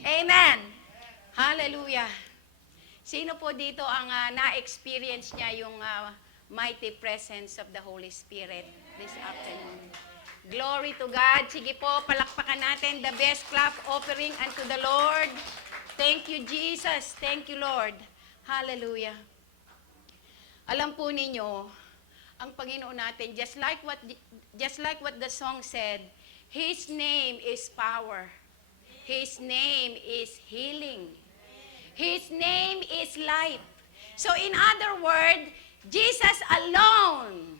Amen. Hallelujah. Sino po dito ang na-experience niya yung mighty presence of the Holy Spirit this afternoon? Glory to God. Sige po, palakpakan natin the best clap offering unto the Lord. Thank you, Jesus. Thank you, Lord. Hallelujah. Alam po ninyo, ang Panginoon natin, just like what the song said, His name is power. His name is healing. His name is life. So in other words, Jesus alone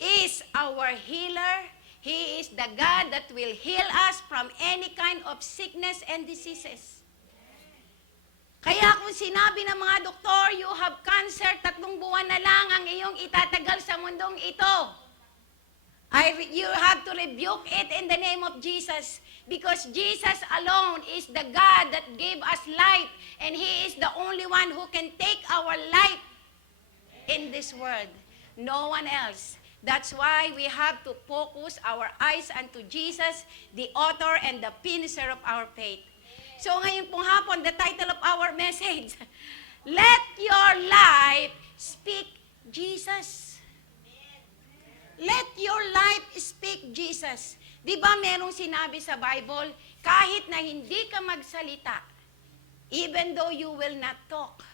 is our healer. He is the God that will heal us from any kind of sickness and diseases. Kaya kung sinabi ng mga doktor, you have cancer, 3 buwan na lang ang iyong itatagal sa mundong ito. You have to rebuke it in the name of Jesus, because Jesus alone is the God that gave us life, and He is the only one who can take our life in this world. No one else. That's why we have to focus our eyes unto Jesus, the author and the finisher of our faith. So ngayon pong hapon, the title of our message, Let Your Life Speak Jesus. Let your life speak Jesus. Di ba merong sinabi sa Bible, kahit na hindi ka magsalita, even though you will not talk,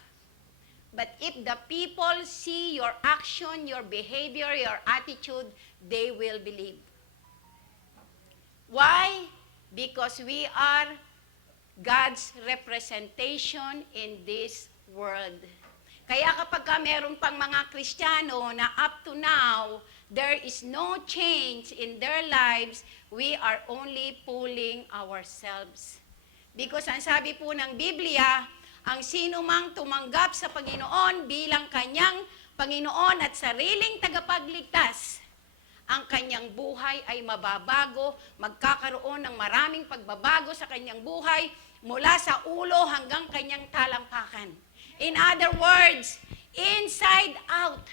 but if the people see your action, your behavior, your attitude, they will believe. Why? Because we are God's representation in this world. Kaya kapag meron pang mga Kristiyano na up to now, there is no change in their lives, we are only fooling ourselves. Because ang sabi po ng Biblia, ang sino mang tumanggap sa Panginoon bilang kanyang Panginoon at sariling tagapagligtas, ang kanyang buhay ay mababago, magkakaroon ng maraming pagbabago sa kanyang buhay mula sa ulo hanggang kanyang talampakan. In other words, inside out,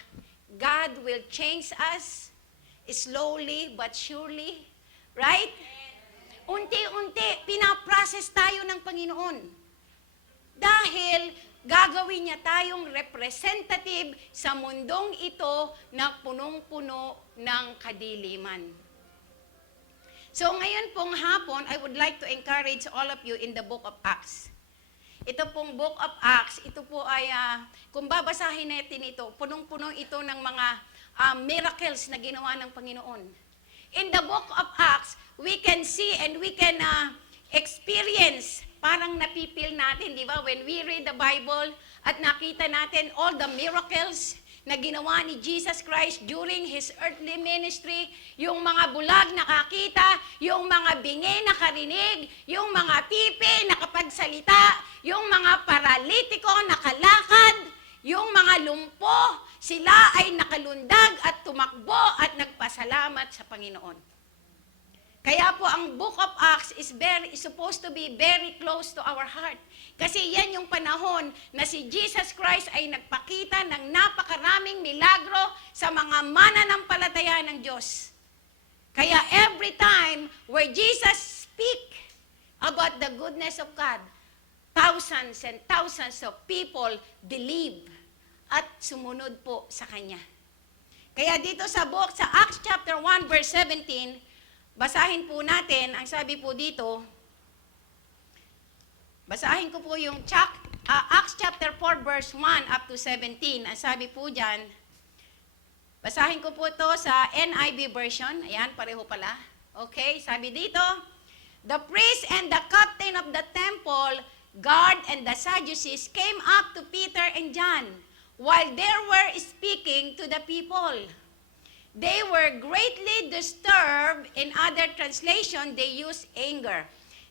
God will change us slowly but surely. Right? Unti-unti, pinaprocess tayo ng Panginoon. Dahil gagawin niya tayong representative sa mundong ito na punong-puno ng kadiliman. So ngayon pong hapon, I would like to encourage all of you in the book of Acts. Ito pong book of Acts, ito po ay, kung babasahin natin ito, punong-puno ito ng mga miracles na ginawa ng Panginoon. In the book of Acts, we can see and we can experience, parang napipil natin, di ba? When we read the Bible at nakita natin all the miracles na ginawa ni Jesus Christ during His earthly ministry, yung mga bulag nakakita, yung mga bingi nakarinig, yung mga pipi nakapagsalita, yung mga paralitiko nakalakad, yung mga lumpo, sila ay nakalundag at tumakbo at nagpasalamat sa Panginoon. Kaya po ang book of Acts is supposed to be very close to our heart. Kasi yan yung panahon na si Jesus Christ ay nagpakita ng napakaraming milagro sa mga mananampalataya ng Diyos. Kaya every time where Jesus speak about the goodness of God, thousands and thousands of people believe at sumunod po sa Kanya. Kaya dito sa Acts chapter 1 verse 17, basahin po natin, ang sabi po dito, basahin ko po yung Acts chapter 4 verse 1 up to 17. Ang sabi po dyan, basahin ko po to sa NIV version. Ayan, pareho pala. Okay, sabi dito, the priest and the captain of the temple guard and the Sadducees came up to Peter and John while they were speaking to the people. They were greatly disturbed. In other translation, they use anger.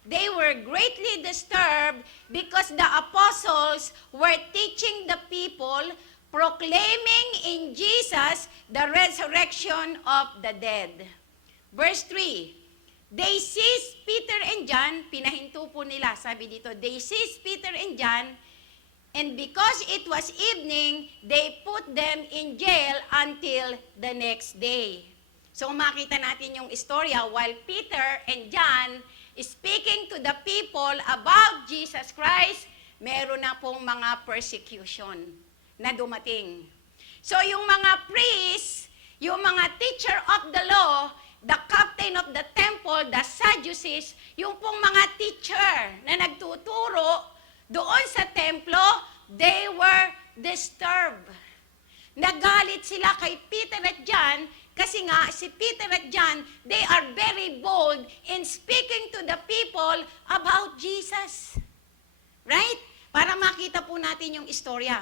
They were greatly disturbed because the apostles were teaching the people, proclaiming in Jesus the resurrection of the dead. Verse 3, they seized Peter and John, pinahinto po nila, sabi dito, they seized Peter and John, and because it was evening, they put them in jail until the next day. So makita natin yung istorya while Peter and John is speaking to the people about Jesus Christ, meron na pong mga persecution na dumating. So yung mga priests, yung mga teacher of the law, the captain of the temple, the Sadducees, yung pong mga teacher na nagtuturo doon sa templo, they were disturbed. Nagalit sila kay Peter at John kasi nga si Peter at John, they are very bold in speaking to the people about Jesus. Right? Para makita po natin yung istorya.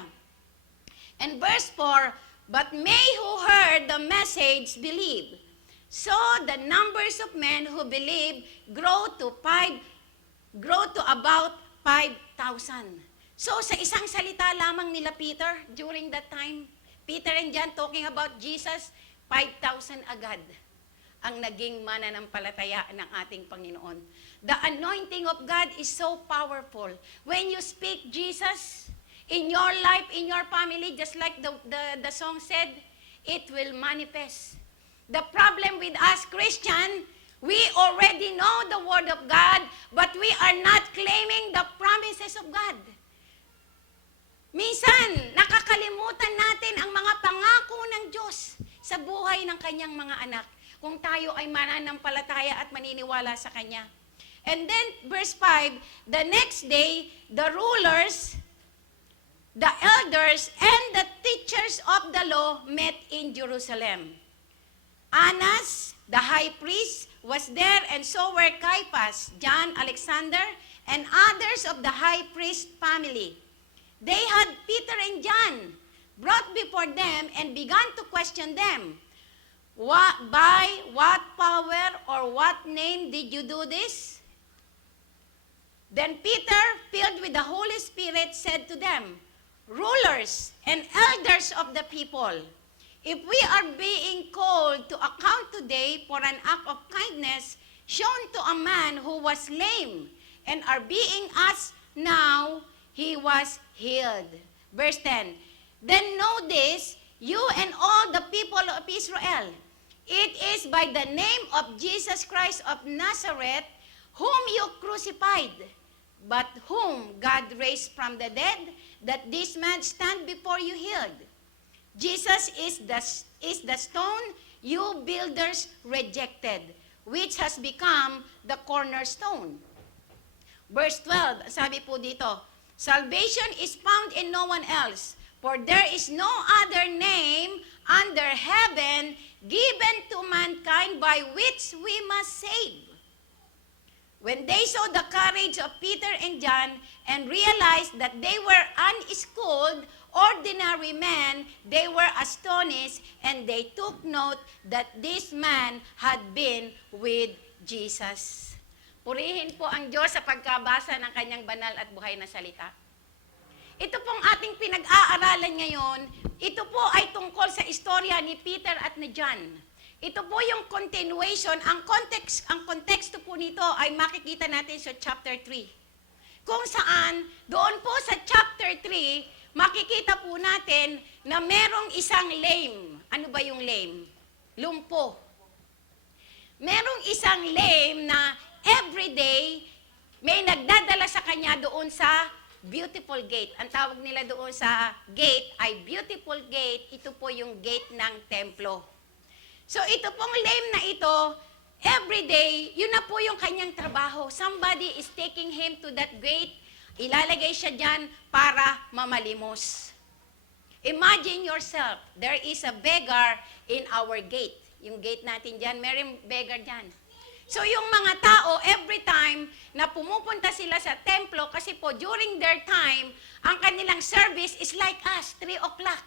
And verse 4, but may who heard the message believe. So the numbers of men who believed grow to about 5,000. So sa isang salita lamang nila Peter during that time, Peter and John talking about Jesus, 5,000 agad ang naging mananampalataya ng ating Panginoon. The anointing of God is so powerful. When you speak Jesus in your life, in your family, just like the song said, it will manifest. The problem with us Christian, we already know the Word of God, but we are not claiming the promises of God. Minsan, nakakalimutan natin ang mga pangako ng Diyos sa buhay ng kanyang mga anak kung tayo ay mananampalataya at maniniwala sa Kanya. And then, verse 5, the next day, the rulers, the elders, and the teachers of the law met in Jerusalem. Annas, the high priest, was there, and so were Caiaphas, John, Alexander, and others of the high priest family. They had Peter and John brought before them and began to question them. By what power or what name did you do this? Then Peter, filled with the Holy Spirit, said to them, rulers and elders of the people, if we are being called to account today for an act of kindness shown to a man who was lame, and are being asked now, he was healed. Verse 10, then know this, you and all the people of Israel, it is by the name of Jesus Christ of Nazareth, whom you crucified, but whom God raised from the dead, that this man stand before you healed. Jesus is the stone you builders rejected, which has become the cornerstone. Verse 12, sabi po dito, salvation is found in no one else, for there is no other name under heaven given to mankind by which we must save. When they saw the courage of Peter and John and realized that they were unschooled, ordinary men, they were astonished, and they took note that this man had been with Jesus. Purihin po ang Diyos sa pagkabasa ng kanyang banal at buhay na salita. Ito pong ating pinag-aaralan ngayon, ito po ay tungkol sa istorya ni Peter at ni John. Ito po yung continuation, ang konteksto po nito ay makikita natin sa chapter 3. Kung saan, doon po sa chapter 3, makikita po natin na merong isang lame. Ano ba yung lame? Lumpo. Merong isang lame na everyday may nagdadala sa kanya doon sa beautiful gate. Ang tawag nila doon sa gate ay beautiful gate. Ito po yung gate ng templo. So ito pong lame na ito, everyday, yun na po yung kanyang trabaho. Somebody is taking him to that gate, ilalagay siya dyan para mamalimos. Imagine yourself, there is a beggar in our gate. Yung gate natin dyan, may beggar dyan. So yung mga tao, every time na pumupunta sila sa templo, kasi po during their time, ang kanilang service is like us, 3 o'clock.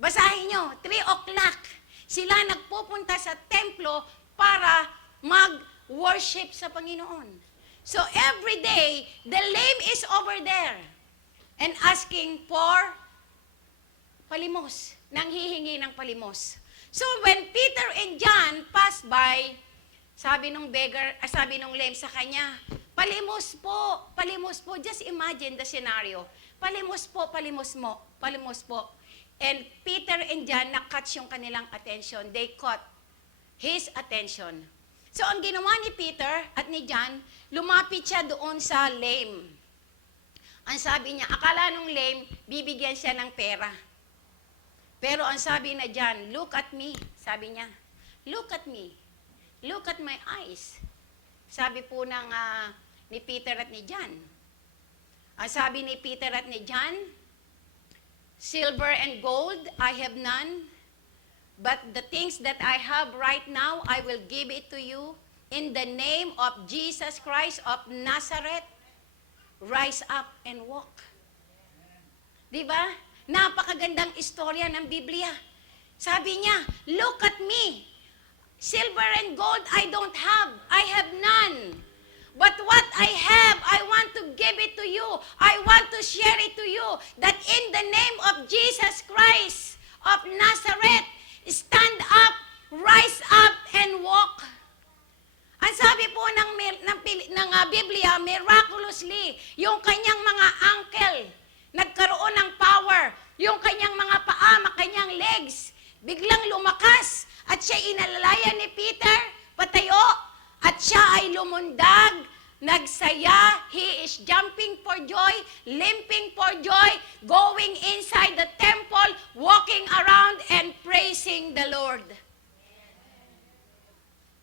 Basahin nyo, 3 o'clock. Sila nagpupunta sa templo para mag-worship sa Panginoon. So every day, the lame is over there and asking for palimos, nanghihingi ng palimos. So when Peter and John passed by, sabi nung lame sa kanya, palimos po, just imagine the scenario. Palimos po. And Peter and John, na-catch yung kanilang attention. They caught his attention. So ang ginawa ni Peter at ni John, lumapit siya doon sa lame. Ang sabi niya, akala nung lame, bibigyan siya ng pera. Pero ang sabi na John, look at me. Sabi niya, look at me. Look at my eyes. Sabi po ni Peter at ni John. Ang sabi ni Peter at ni John, silver and gold I have none, but the things that I have right now, I will give it to you. In the name of Jesus Christ of Nazareth, rise up and walk. Diba? Napakagandang istorya ng Biblia. Sabi niya, look at me. Silver and gold I don't have. I have none. But what I have, I want to give it to you. I want to share it to you. That in the name of Jesus Christ of Nazareth, stand up, rise up, and walk. Ang sabi po ng Biblia, miraculously, yung kanyang mga ankle, nagkaroon ng power. Yung kanyang mga paa, kanyang legs, biglang lumakas. At siya inalalayan ni Peter, patayo. At siya ay lumundag, nagsaya. He is jumping for joy, limping for joy, going inside the temple, walking around and praising the Lord.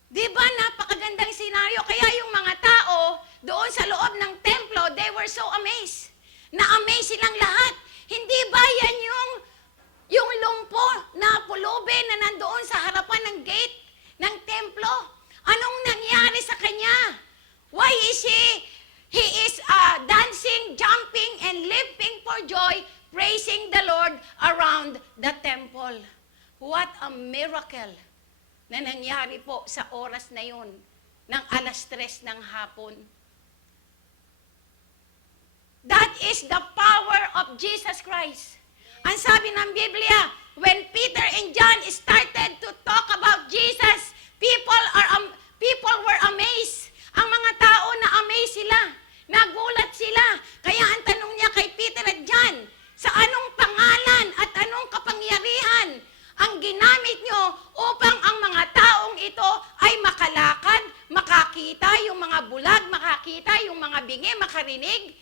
Di ba napakagandang senaryo? Kaya yung mga tao doon sa loob ng templo, they were so amazed. Na-amaze silang lahat. Hindi ba yan yung lumpo na pulubi na nandoon sa harapan ng gate ng templo? Anong nangyari sa kanya? Why is he is dancing, jumping, and leaping for joy, praising the Lord around the temple. What a miracle na nangyari po sa oras na yun, ng 3:00 ng hapon. That is the power of Jesus Christ. Ang sabi ng Biblia, when Peter and John started to talk about Jesus, people were amazed. Ang mga tao na amazed sila, nagulat sila. Kaya ang tanong niya kay Peter at John, sa anong pangalan at anong kapangyarihan ang ginamit nyo upang ang mga taong ito ay makalakad, makakita, yung mga bulag makakita, yung mga bingi makarinig,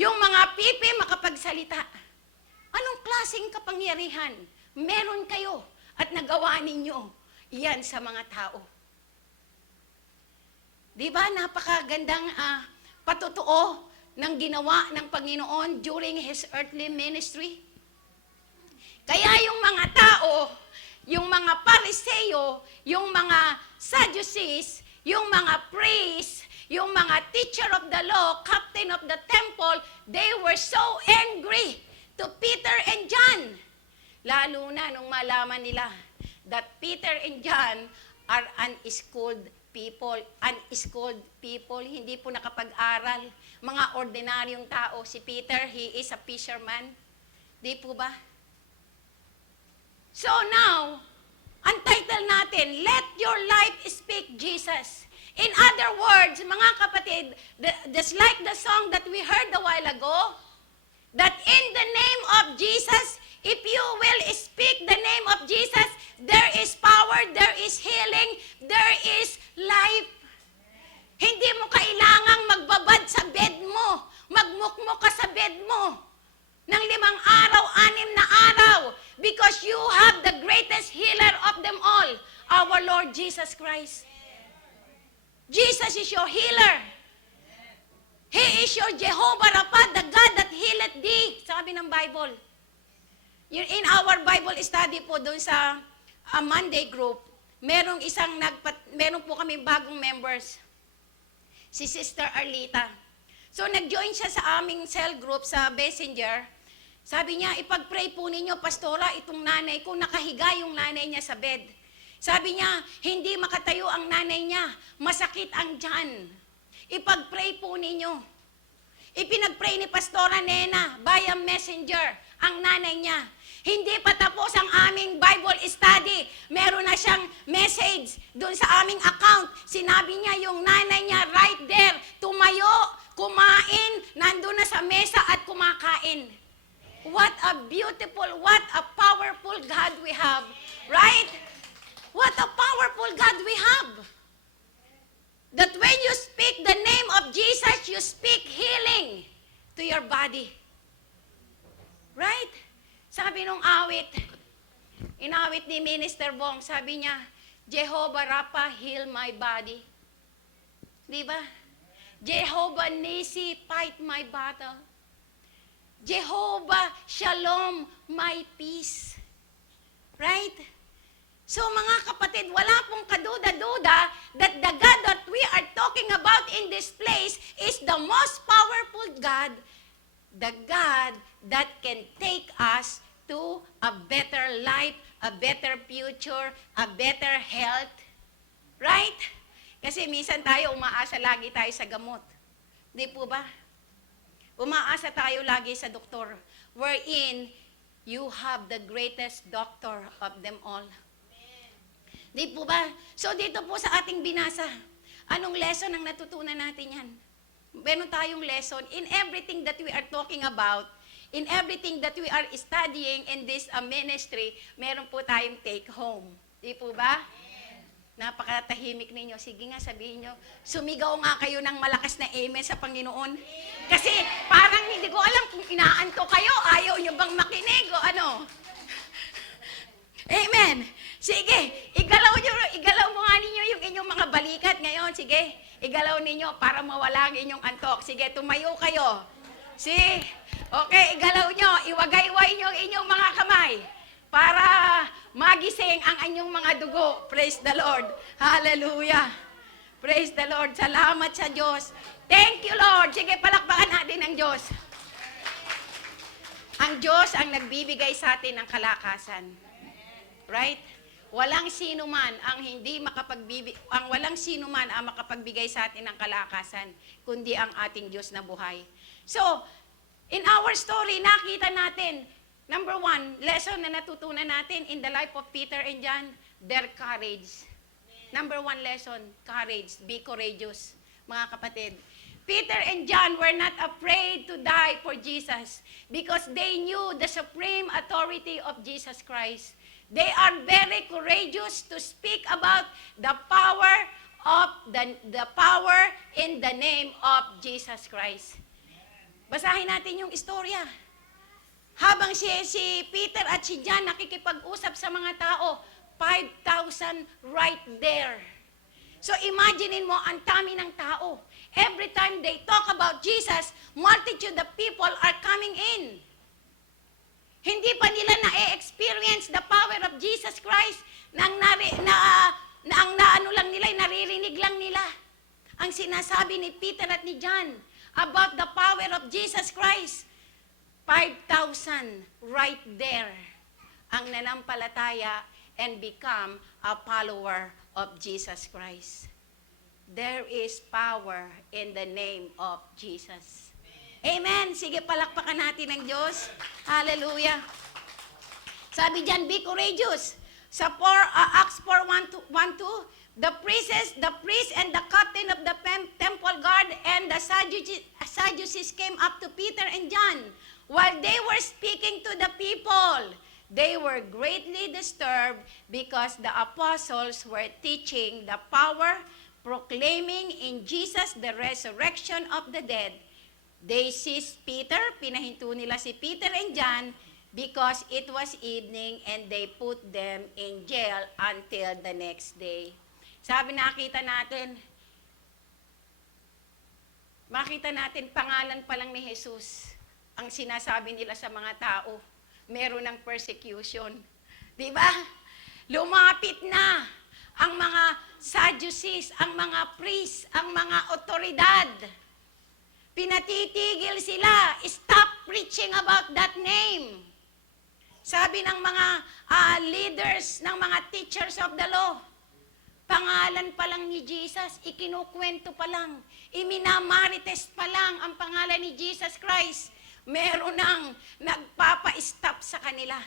yung mga pipi makapagsalita. Anong klaseng kapangyarihan meron kayo at nagawa ninyo iyan sa mga tao? Di ba napakagandang patutuo ng ginawa ng Panginoon during His earthly ministry? Kaya yung mga tao, yung mga Pariseo, yung mga Sadducees, yung mga priests, yung mga teacher of the law, captain of the temple, they were so angry to Peter and John. Lalo na nung malaman nila that Peter and John are unschooled people. Unschooled people, hindi po nakapag-aral. Mga ordinaryong tao. Si Peter, he is a fisherman. Di po ba? So now, ang title natin, Let Your Life Speak Jesus. In other words, mga kapatid, just like the song that we heard a while ago, that in the name of Jesus, if you will speak the name of Jesus, there is power, there is healing, there is life. Hindi mo kailangang magbabad sa bed mo, magmukmok ka sa bed mo ng 5 araw, 6 na araw, because you have the greatest healer of them all, our Lord Jesus Christ. Jesus is your healer. He is your Jehovah Rapha, the God that healeth thee. Sabi ng Bible. In our Bible study po doon sa Monday group, meron po kami bagong members. Si Sister Arlita. So nag-join siya sa aming cell group sa Messenger. Sabi niya, ipag-pray po ninyo, Pastora, itong nanay ko, nakahiga yung nanay niya sa bed. Sabi niya, hindi makatayo ang nanay niya, masakit ang tiyan. Ipag-pray po ninyo. Ipinag-pray ni Pastora Nena via Messenger ang nanay niya. Hindi pa tapos ang aming Bible study. Meron na siyang message doon sa aming account. Sinabi niya yung nanay niya right there, tumayo, kumain, nandun na sa mesa at kumakain. What a beautiful, what a powerful God we have. Right? what a powerful God we have. That when you speak the name of Jesus, you speak healing to your body. Right? Sabi nung awit, inawit ni Minister Bong, sabi niya, Jehovah Rapha, heal my body. Di ba? Jehovah Nisi, fight my battle. Jehovah Shalom, my peace. Right? So mga kapatid, wala pong kaduda-duda that the God that we are talking about in this place is the most powerful God, the God that can take us to a better life, a better future, a better health. Right? Kasi minsan tayo, umaasa lagi tayo sa gamot. Di po ba? Umaasa tayo lagi sa doktor, wherein you have the greatest doctor of them all. Di po ba? So dito po sa ating binasa, anong lesson ang natutunan natin yan? Meron tayong lesson in everything that we are talking about, in everything that we are studying in this ministry, meron po tayong take home. Di po ba? Napakatahimik ninyo. Sige nga, sabihin nyo, sumigaw nga kayo ng malakas na amen sa Panginoon. Kasi parang hindi ko alam kung inaanto kayo, ayaw nyo bang makinig o ano? Amen. Sige, igalaw mo nga ninyo yung inyong mga balikat ngayon. Sige, igalaw ninyo para mawala ang inyong antok. Sige, tumayo kayo. See? Okay, igalaw nyo, iwagayway nyo ang inyong mga kamay para magising ang inyong mga dugo. Praise the Lord. Hallelujah. Praise the Lord. Salamat sa Diyos. Thank you, Lord. Sige, palakpakan natin ang Diyos. Ang Diyos ang nagbibigay sa atin ng kalakasan. Right? Walang sino man ang walang sino man ang makapagbigay sa atin ng kalakasan, kundi ang ating Diyos na buhay. So, in our story, nakita natin, number one, lesson na natutunan natin in the life of Peter and John, their courage. Number one lesson, courage. Be courageous, mga kapatid. Peter and John were not afraid to die for Jesus because they knew the supreme authority of Jesus Christ. They are very courageous to speak about the power in the name of Jesus Christ. Basahin natin yung istorya. Habang si Peter at si John nakikipag-usap sa mga tao, 5,000 right there. So imaginein mo, ang dami ng tao. Every time they talk about Jesus, multitude of people are coming in. Hindi pa nila na-experience the power of Jesus Christ naririnig lang nila ang sinasabi ni Peter at ni John about the power of Jesus Christ. 5,000 right there ang nanampalataya and become a follower of Jesus Christ. There is power in the name of Jesus. Amen. Sige, palakpakan natin ng Diyos. Hallelujah. Sabi diyan, be courageous. Sa Acts 4:1-2, the priest and the captain of the temple guard and the Sadducees came up to Peter and John while they were speaking to the people. They were greatly disturbed because the apostles were teaching the power, proclaiming in Jesus the resurrection of the dead. They seized Peter, pinahinto nila si Peter and John because it was evening and they put them in jail until the next day. Sabi, makita natin pangalan pa lang ni Jesus ang sinasabi nila sa mga tao. Meron ng persecution. Di ba? Lumapit na ang mga Sadducees, ang mga priests, ang mga otoridad. Pinatitigil sila. Stop preaching about that name. Sabi ng mga leaders, ng mga teachers of the law, pangalan pa lang ni Jesus, ikinukwento pa lang, iminamarites pa lang ang pangalan ni Jesus Christ. Meron nang nagpapa-stop sa kanila.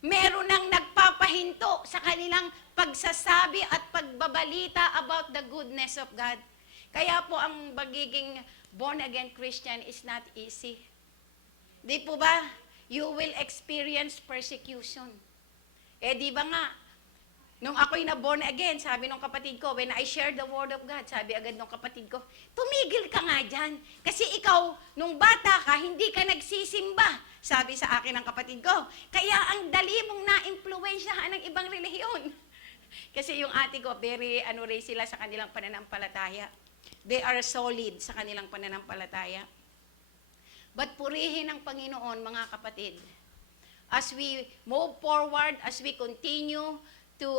Meron nang nagpapahinto sa kanilang pagsasabi at pagbabalita about the goodness of God. Kaya po ang magiging born-again Christian is not easy. Di po ba? You will experience persecution. Eh di ba nga, Nung ako'y na-born again, sabi nung kapatid ko, when I share the word of God, sabi agad nung kapatid ko, tumigil ka nga dyan. Kasi ikaw, nung bata ka, hindi ka nagsisimba. Sabi sa akin ng kapatid ko, kaya ang dali mong na-impluwensyahan ng ibang relihiyon. Kasi yung ate ko, very rin sila sa kanilang pananampalataya. They are solid sa kanilang pananampalataya. But purihin ang Panginoon, mga kapatid. As we move forward, as we continue to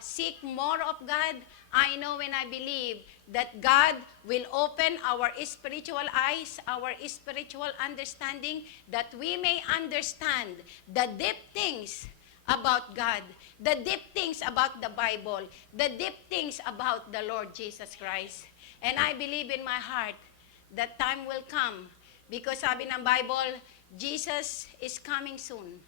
seek more of God, I know and I believe that God will open our spiritual eyes, our spiritual understanding, that we may understand the deep things about God, the deep things about the Bible, the deep things about the Lord Jesus Christ. And I believe in my heart that time will come, because sabi ng Bible, Jesus is coming soon.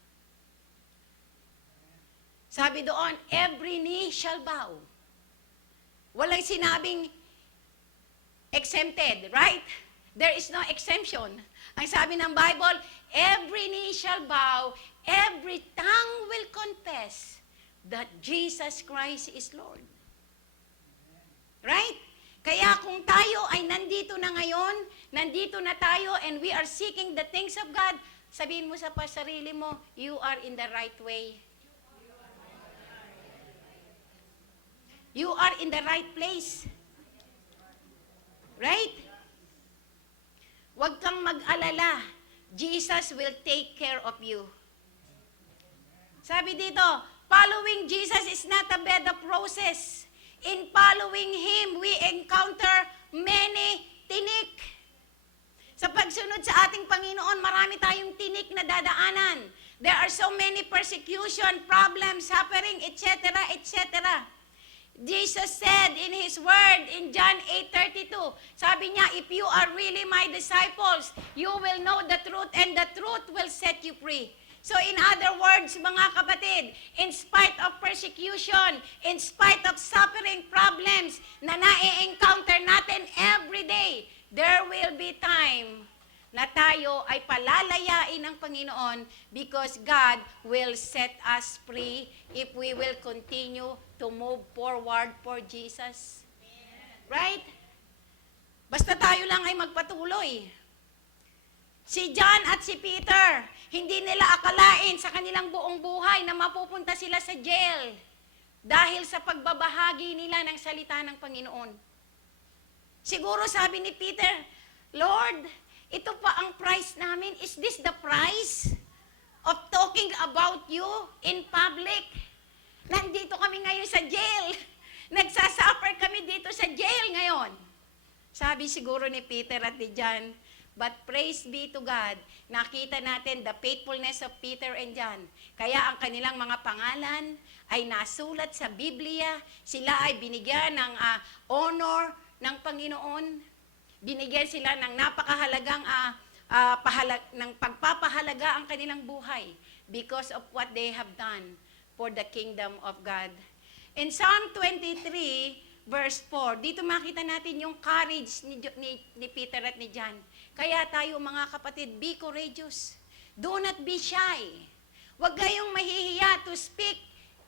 Sabi doon, every knee shall bow. Walang sinabing exempted, right? There is no exemption. Ang sabi ng Bible, every knee shall bow, every tongue will confess that Jesus Christ is Lord. Right? Kaya kung tayo ay nandito na ngayon, nandito na tayo, and we are seeking the things of God, sabihin mo sa sarili mo, you are in the right way. You are in the right place. Right? Huwag kang mag-alala. Jesus will take care of you. Sabi dito, following Jesus is not a bad process. In following Him, we encounter many tinik. Sa pagsunod sa ating Panginoon, marami tayong tinik na dadaanan. There are so many persecution, problems, suffering, etc., etc. Jesus said in His word in John 8:32, sabi niya, if you are really my disciples, you will know the truth and the truth will set you free. So in other words, mga kapatid, in spite of persecution, in spite of suffering, problems na na-encounter natin every day, there will be time na tayo ay palalayain ng Panginoon, because God will set us free if we will continue to move forward for Jesus. Right? Basta tayo lang ay magpatuloy. Si John at si Peter, hindi nila akalain sa kanilang buong buhay na mapupunta sila sa jail dahil sa pagbabahagi nila ng salita ng Panginoon. Siguro sabi ni Peter, Lord, ito pa ang price namin. Is this the price of talking about you in public? Nandito kami ngayon sa jail. Nagsasuffer kami dito sa jail ngayon. Sabi siguro ni Peter at ni John, but praise be to God, nakita natin the faithfulness of Peter and John. Kaya ang kanilang mga pangalan ay nasulat sa Biblia. Sila ay binigyan ng honor ng Panginoon. Binigyan sila ng napakahalagang ng pagpapahalaga ang kanilang buhay because of what they have done for the kingdom of God. In Psalm 23, verse 4, dito makita natin yung courage ni Peter at ni John. Kaya tayo mga kapatid, be courageous. Do not be shy. Huwag kayong mahihiya to speak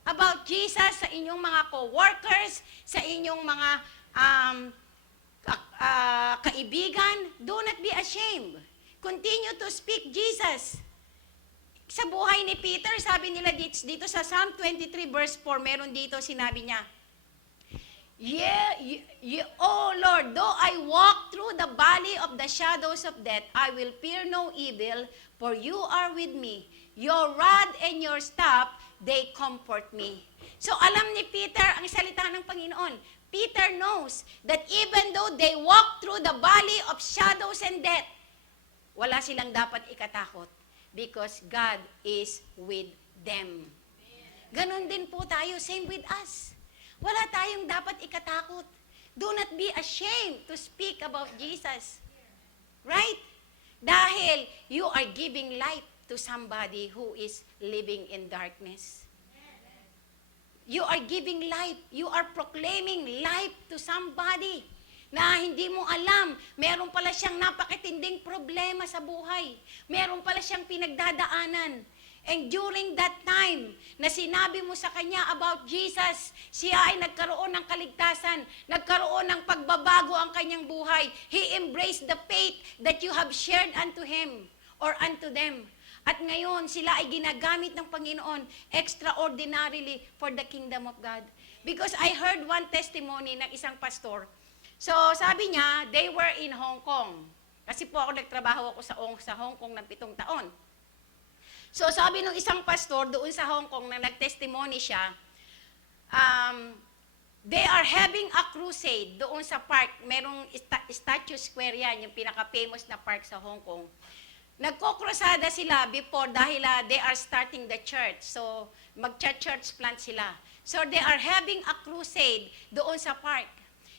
about Jesus sa inyong mga co-workers, sa inyong mga kaibigan. Do not be ashamed. Continue to speak Jesus. Sa buhay ni Peter, sabi nila dito sa Psalm 23 verse 4, meron dito sinabi niya, Oh Lord, though I walk through the valley of the shadows of death, I will fear no evil, for you are with me. Your rod and your staff, they comfort me. So alam ni Peter ang salita ng Panginoon. Peter knows that even though they walk through the valley of shadows and death, wala silang dapat ikatakot because God is with them. Ganon din po tayo, same with us. Wala tayong dapat ikatakot. Do not be ashamed to speak about Jesus. Right? Dahil you are giving light to somebody who is living in darkness. You are giving life. You are proclaiming life to somebody na hindi mo alam. Meron pala siyang napakatinding problema sa buhay. Meron pala siyang pinagdadaanan. And during that time na sinabi mo sa kanya about Jesus, siya ay nagkaroon ng kaligtasan, nagkaroon ng pagbabago ang kanyang buhay. He embraced the faith that you have shared unto him or unto them. At ngayon, sila ay ginagamit ng Panginoon extraordinarily for the kingdom of God. Because I heard one testimony ng isang pastor. So, sabi niya, they were in Hong Kong. Kasi po ako nagtrabaho ako sa Hong Kong ng 7 taon. So, sabi ng isang pastor doon sa Hong Kong na nag-testimony siya, they are having a crusade doon sa park. Merong Statue Square yan, yung pinaka-famous na park sa Hong Kong. Nagkokrusada sila before dahil they are starting the church. So, mag-church plant sila. So, they are having a crusade doon sa park.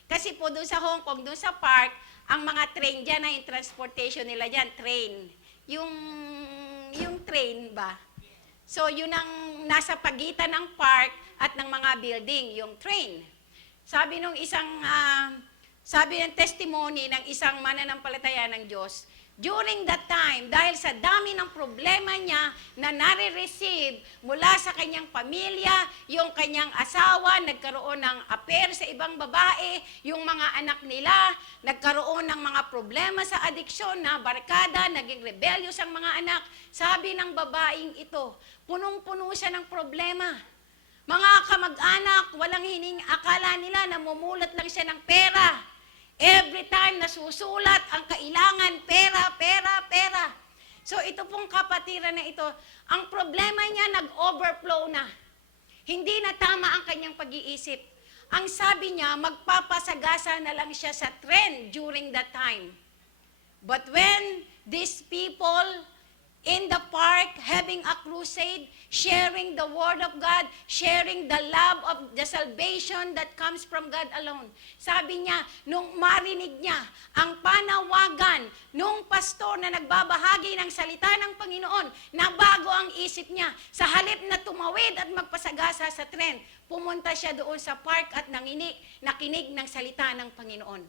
Kasi po doon sa Hong Kong, doon sa park, ang mga train dyan, yung transportation nila dyan, train. Yung train ba? So, yun ang nasa pagitan ng park at ng mga building, yung train. Sabi ng testimony ng isang mananampalataya ng Diyos, during that time, dahil sa dami ng problema niya na nare-receive mula sa kanyang pamilya, yung kanyang asawa, nagkaroon ng affair sa ibang babae, yung mga anak nila, nagkaroon ng mga problema sa adiksyon na barkada, naging rebellious ang mga anak. Sabi ng babaeng ito, punong-puno siya ng problema. Mga kamag-anak, walang akala nila namumulat lang siya ng pera. Every time nasusulat ang kailangan, pera. So ito pong kapatiran na ito, ang problema niya nag-overflow na. Hindi na tama ang kanyang pag-iisip. Ang sabi niya, magpapasagasa na lang siya sa trend during that time. But when these people in the park having a crusade, sharing the word of God, sharing the love of the salvation that comes from God alone. Sabi niya, nung marinig niya ang panawagan nung pastor na nagbabahagi ng salita ng Panginoon, nabago ang isip niya. Sa halip na tumawid at magpasagasa sa trend, pumunta siya doon sa park at nakinig ng salita ng Panginoon.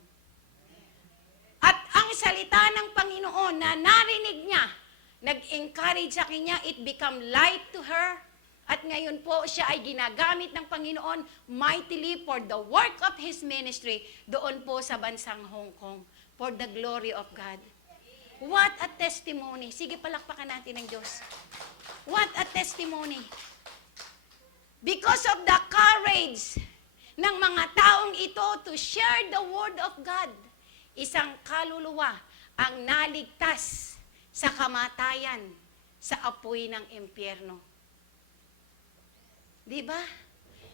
At ang salita ng Panginoon na narinig niya, nag-encourage sa kanya, it become light to her. At ngayon po, siya ay ginagamit ng Panginoon mightily for the work of His ministry doon po sa bansang Hong Kong for the glory of God. What a testimony. Sige, palakpakan natin ng Diyos. What a testimony. Because of the courage ng mga taong ito to share the word of God, isang kaluluwa ang naligtas sa kamatayan, sa apoy ng impyerno. Di ba?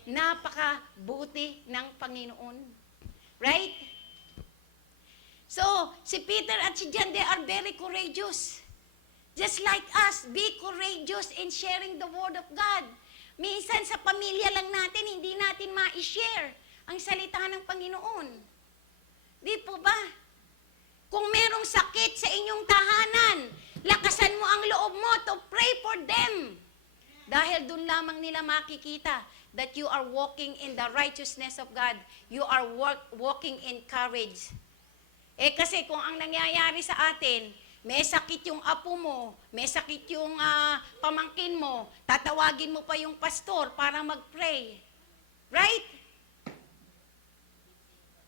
Napakabuti ng Panginoon. Right? So, si Peter at si John, they are very courageous. Just like us, be courageous in sharing the word of God. Minsan sa pamilya lang natin, hindi natin ma-share ang salita ng Panginoon. Di po ba? Kung merong sakit sa inyong tahanan, lakasan mo ang loob mo to pray for them. Dahil dun lamang nila makikita that you are walking in the righteousness of God. You are walking in courage. Kasi kung ang nangyayari sa atin, may sakit yung apo mo, may sakit yung pamangkin mo, tatawagin mo pa yung pastor para mag-pray. Right?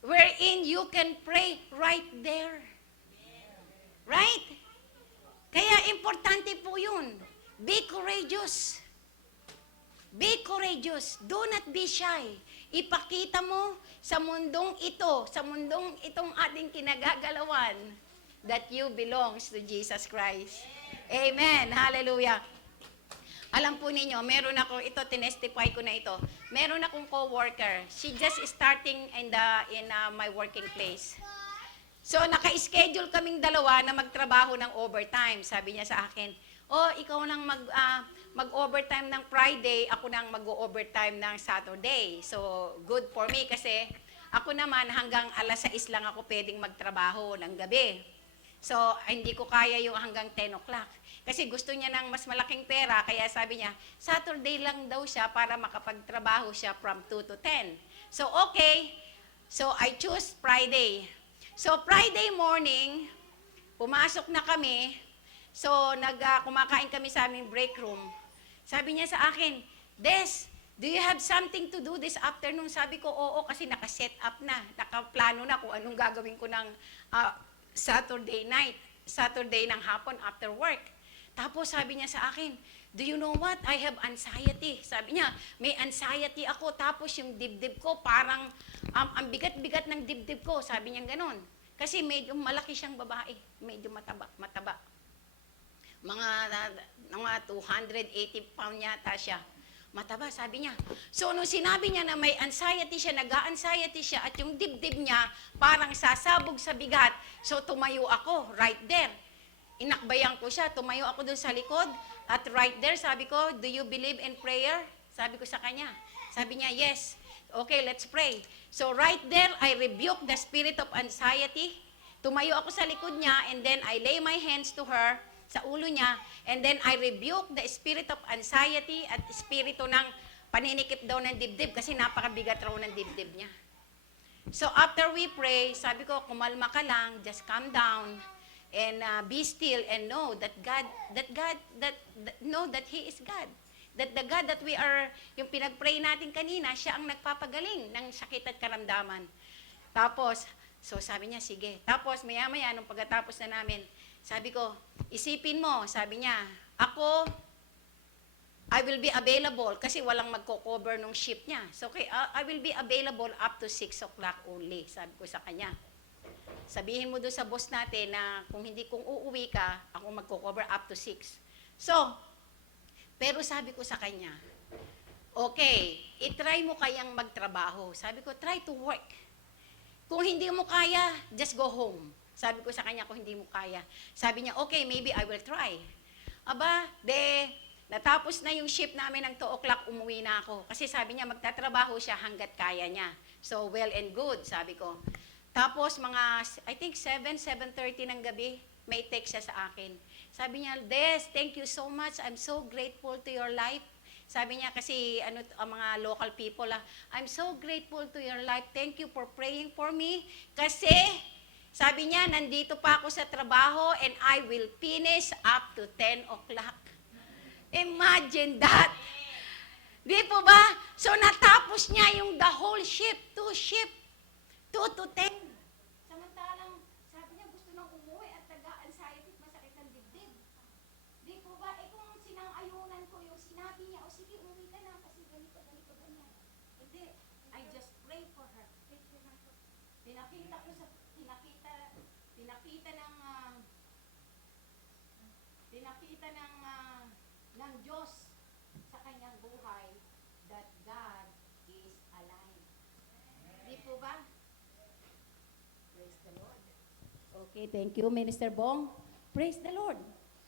Wherein you can pray right there. Right? Kaya importante po yun. Be courageous. Be courageous. Do not be shy. Ipakita mo sa mundong itong ating kinagagalawan, that you belongs to Jesus Christ. Amen. Hallelujah. Alam po ninyo, meron ako, tinestify ko na ito. Meron akong co-worker. She just starting in my working place. So, naka-schedule kaming dalawa na magtrabaho ng overtime. Sabi niya sa akin, ikaw nang mag-overtime ng Friday, ako nang mag-overtime ng Saturday. So, good for me kasi ako naman hanggang 6:00 lang ako pwedeng magtrabaho ng gabi. So, hindi ko kaya yung hanggang 10 o'clock. Kasi gusto niya ng mas malaking pera, kaya sabi niya, Saturday lang daw siya para makapagtrabaho siya from 2 to 10. So, okay. So, I choose Friday. So, Friday morning, pumasok na kami. So, kumakain kami sa aming break room. Sabi niya sa akin, Des, do you have something to do this afternoon? Sabi ko, oo, kasi naka-set up na, nakaplano na kung anong gagawin ko ng Saturday night, Saturday ng hapon after work. Tapos sabi niya sa akin, do you know what? I have anxiety. Sabi niya, may anxiety ako. Tapos yung dibdib ko, parang ang bigat-bigat ng dibdib ko. Sabi niya ganon. Kasi medyo malaki siyang babae. Medyo mataba. Mga 280 pound yata siya. Mataba, sabi niya. So, nung sinabi niya na may anxiety siya, nag-a-anxiety siya, at yung dibdib niya parang sasabog sa bigat, so tumayo ako, right there. Inakbayan ko siya, tumayo ako dun sa likod, at right there, sabi ko, do you believe in prayer? Sabi ko sa kanya. Sabi niya, yes. Okay, let's pray. So, right there, I rebuke the spirit of anxiety. Tumayo ako sa likod niya, and then I lay my hands to her, sa ulo niya, and then I rebuke the spirit of anxiety at espiritu ng paninikip daw ng dibdib kasi napakabigat raw ng dibdib niya. So after we pray, sabi ko, kumalma ka lang, just calm down and be still and know that know that He is God. That the God that we are, yung pinag-pray natin kanina, siya ang nagpapagaling ng sakit at karamdaman. Tapos, so sabi niya, sige. Tapos maya-maya, nung pagkatapos na namin, sabi ko, isipin mo, sabi niya, ako, I will be available kasi walang magko-cover nung shift niya. So, okay, I will be available up to 6 o'clock only, sabi ko sa kanya. Sabihin mo doon sa boss natin na kung uuwi ka, ako magko-cover up to 6. So, pero sabi ko sa kanya, okay, itry mo kayang magtrabaho. Sabi ko, try to work. Kung hindi mo kaya, just go home. Sabi ko sa kanya, kung hindi mo kaya. Sabi niya, okay, maybe I will try. Aba, natapos na yung shift namin ng 2 o'clock, umuwi na ako. Kasi sabi niya, magtatrabaho siya hanggat kaya niya. So, well and good, sabi ko. Tapos, I think 7:30 ng gabi, may text siya sa akin. Sabi niya, Des, thank you so much. I'm so grateful to your life. Sabi niya kasi, ang mga local people, I'm so grateful to your life. Thank you for praying for me. Kasi, sabi niya, nandito pa ako sa trabaho and I will finish up to 10 o'clock. Imagine that. Di po ba? So natapos niya yung the whole shift, 2 to 10. Samantalang, sabi niya gusto nang umuwi at taga-anxiety at masakit ang dibdib. Di po ba? Kung sinang-ayunan ko yung sinabi niya, o sige, umuwi ka na kasi ganito, ganyan. Hindi, I just pray for her. Pinakita ko sa ng Diyos sa kanyang buhay that God is alive. Di po ba? Praise the Lord. Okay, thank you, Minister Bong. Praise the Lord.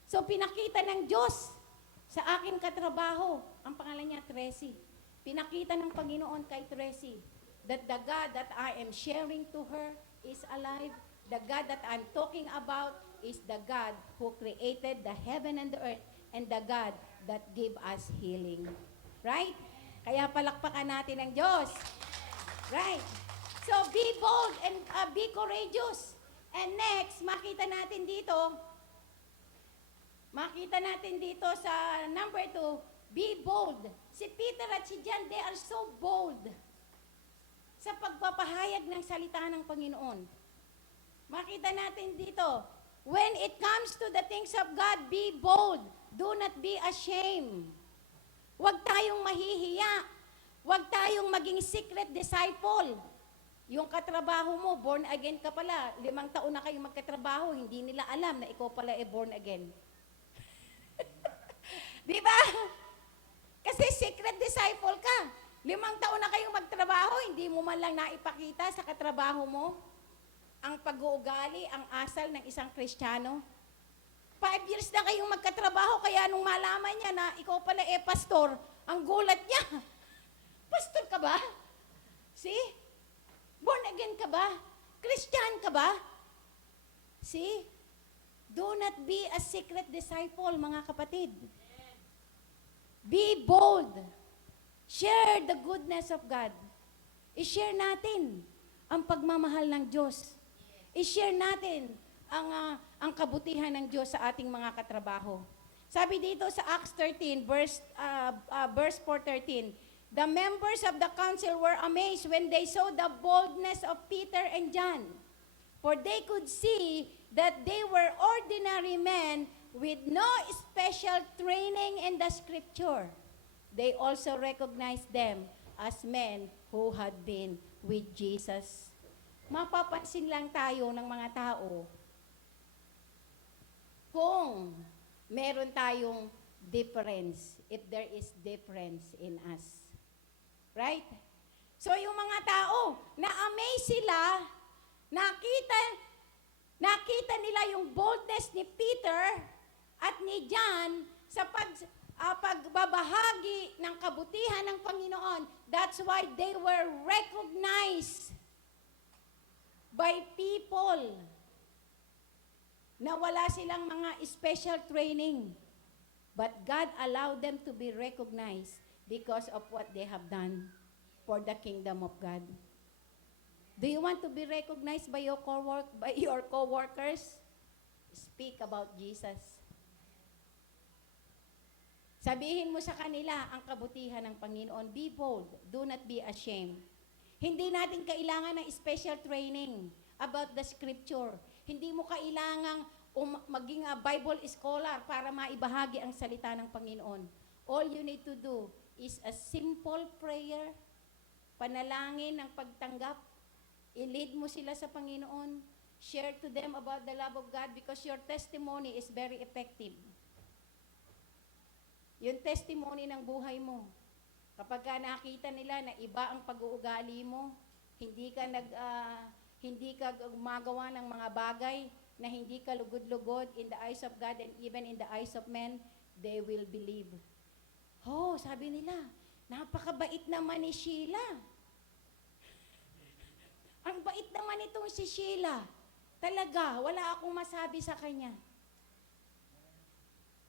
So, pinakita ng Diyos sa akin katrabaho, ang pangalan niya, Tracy. Pinakita ng Panginoon kay Tracy that the God that I am sharing to her is alive. The God that I'm talking about is the God who created the heaven and the earth and the God that gave us healing. Right? Kaya palakpakan natin ang Diyos. Right? So, be bold and be courageous. And next, makita natin dito sa number 2, be bold. Si Peter at si John, they are so bold sa pagpapahayag ng salita ng Panginoon. Makita natin dito, when it comes to the things of God, be bold. Do not be ashamed. Huwag tayong mahihiya. Huwag tayong maging secret disciple. Yung katrabaho mo, born again ka pala. 5 taon na kayong magkatrabaho, hindi nila alam na ikaw pala born again. Di ba? Kasi secret disciple ka. 5 taon na kayong magtrabaho, hindi mo man lang naipakita sa katrabaho mo ang pag-uugali, ang asal ng isang Kristiyano. 5 years na kayong magkatrabaho, kaya nung malaman niya na ikaw pala pastor, ang gulat niya. Pastor ka ba? See? Born again ka ba? Christian ka ba? See? Do not be a secret disciple, mga kapatid. Be bold. Share the goodness of God. I-share natin ang pagmamahal ng Diyos. I-share natin ang kabutihan ng Diyos sa ating mga katrabaho. Sabi dito sa Acts 13, verse 4:13, the members of the council were amazed when they saw the boldness of Peter and John, for they could see that they were ordinary men with no special training in the scripture. They also recognized them as men who had been with Jesus. Mapapansin lang tayo ng mga tao kung meron tayong difference, if there is difference in us. Right? So yung mga tao, na-amaze sila, nakita nila yung boldness ni Peter at ni John sa pagbabahagi ng kabutihan ng Panginoon. That's why they were recognized by people na wala silang mga special training. But God allowed them to be recognized because of what they have done for the kingdom of God. Do you want to be recognized by your coworkers? Speak about Jesus. Sabihin mo sa kanila ang kabutihan ng Panginoon. Be bold. Do not be ashamed. Hindi natin kailangan ng special training about the scripture. Hindi mo kailangang maging a Bible scholar para maibahagi ang salita ng Panginoon. All you need to do is a simple prayer, panalangin ng pagtanggap, i-lead mo sila sa Panginoon, share to them about the love of God because your testimony is very effective. Yung testimony ng buhay mo, kapag ka nakita nila na iba ang pag-uugali mo, hindi ka gumagawa ng mga bagay na hindi ka lugod-lugod in the eyes of God and even in the eyes of men, they will believe. Oh, sabi nila, napakabait naman ni Sheila. Ang bait naman itong si Sheila. Talaga, wala akong masabi sa kanya.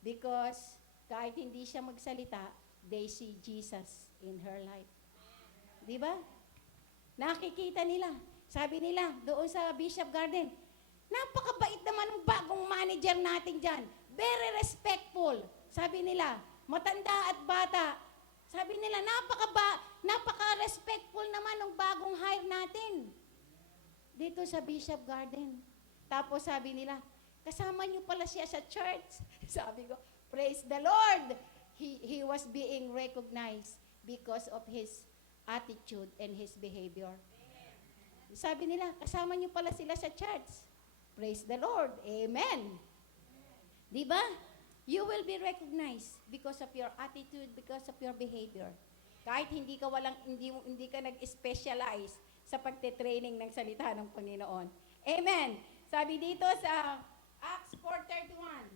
Because kahit hindi siya magsalita, they see Jesus in her life. Di ba? Nakikita nila. Sabi nila, doon sa Bishop Garden, napakabait naman ng bagong manager natin dyan. Very respectful. Sabi nila, matanda at bata. Sabi nila, napaka-respectful naman ng bagong hire natin. Dito sa Bishop Garden. Tapos sabi nila, kasama niyo pala siya sa church. Sabi ko, praise the Lord. He was being recognized because of his attitude and his behavior. Sabi nila, kasama niyo pala sila sa church. Praise the Lord. Amen. Di ba? You will be recognized because of your attitude, because of your behavior. Kahit hindi ka nag-specialize sa pagte-training ng salita ng Panginoon. Amen. Sabi dito sa Acts 4:31.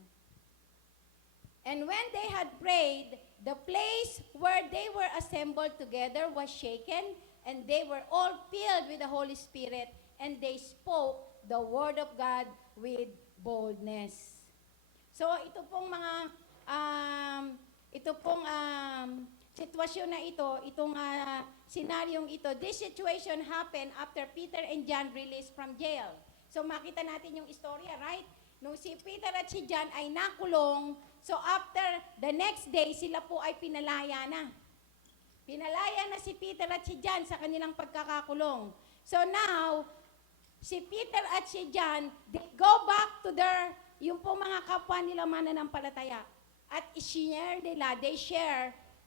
And when they had prayed, the place where they were assembled together was shaken, and they were all filled with the Holy Spirit, and they spoke the word of God with boldness. So ito pong sitwasyon na ito, itong senaryong ito, this situation happened after Peter and John released from jail. So makita natin yung istorya, right? Nung si Peter at si John ay nakulong, so after the next day, sila po ay pinalaya na. Pinalaya na si Peter at si John sa kanilang pagkakakulong. So now, si Peter at si John, they go back to their, yung po mga kapwa nila mananampalataya. At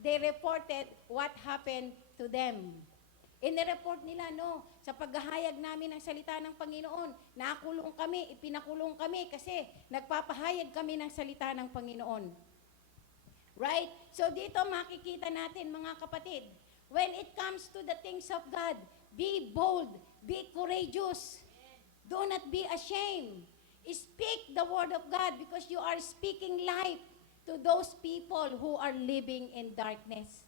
they reported what happened to them. Inireport nila, sa paghahayag namin ng salita ng Panginoon, ipinakulong kami kasi nagpapahayag kami ng salita ng Panginoon. Right? So dito makikita natin, mga kapatid, when it comes to the things of God, be bold, be courageous, do not be ashamed. Speak the word of God because you are speaking life to those people who are living in darkness.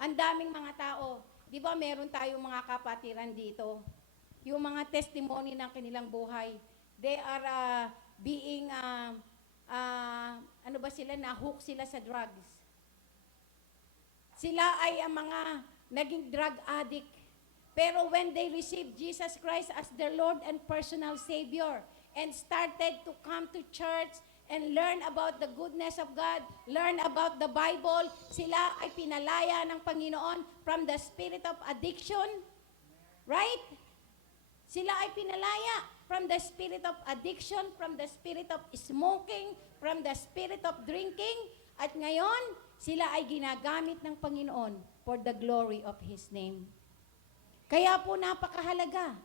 Ang daming mga tao, di ba meron tayong mga kapatiran dito, yung mga testimony ng kanilang buhay, they are being, nahook sila sa drugs. Sila ay mga naging drug addict. Pero when they received Jesus Christ as their Lord and personal Savior, and started to come to church, and learn about the goodness of God, learn about the Bible, sila ay pinalaya ng Panginoon from the spirit of addiction. Right? Sila ay pinalaya from the spirit of addiction, from the spirit of smoking, from the spirit of drinking. At ngayon, sila ay ginagamit ng Panginoon for the glory of His name. Kaya po napakahalaga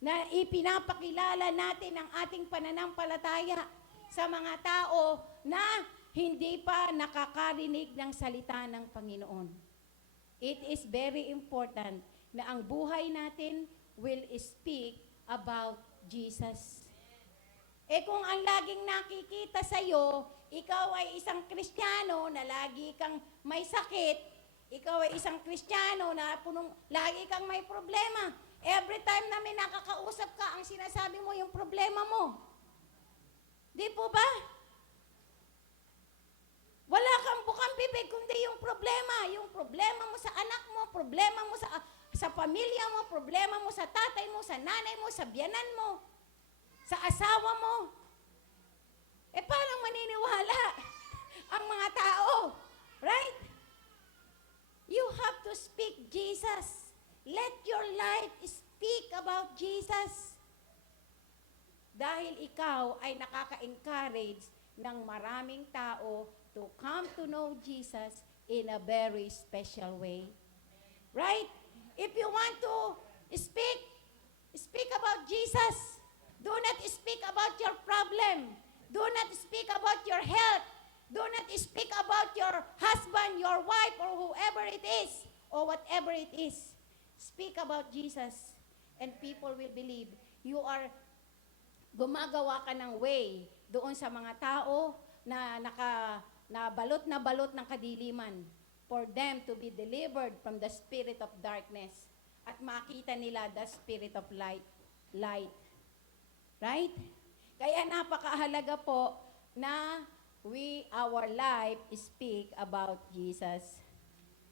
na ipinapakilala natin ang ating pananampalataya sa mga tao na hindi pa nakakarinig ng salita ng Panginoon. It is very important na ang buhay natin will speak about Jesus. Kung ang laging nakikita sa iyo, ikaw ay isang Kristiyano na lagi kang may sakit, ikaw ay isang Kristiyano na lagi kang may problema. Every time na may nakakausap ka, ang sinasabi mo yung problema mo. Di po ba? Wala kang bukang bibig kundi yung problema mo sa anak mo, problema mo sa pamilya mo, problema mo sa tatay mo, sa nanay mo, sa biyanan mo, sa asawa mo. Paano maniniwala ang mga tao? Right? You have to speak Jesus. Let your life speak about Jesus. Dahil ikaw ay nakaka-encourage ng maraming tao to come to know Jesus in a very special way. Right? If you want to speak about Jesus. Do not speak about your problem. Do not speak about your health. Do not speak about your husband, your wife, or whoever it is, or whatever it is. Speak about Jesus, and people will believe. You are gumagawa ka ng way doon sa mga tao na balot ng kadiliman for them to be delivered from the spirit of darkness at makita nila the spirit of light. Right? Kaya napakahalaga po na our life speak about Jesus.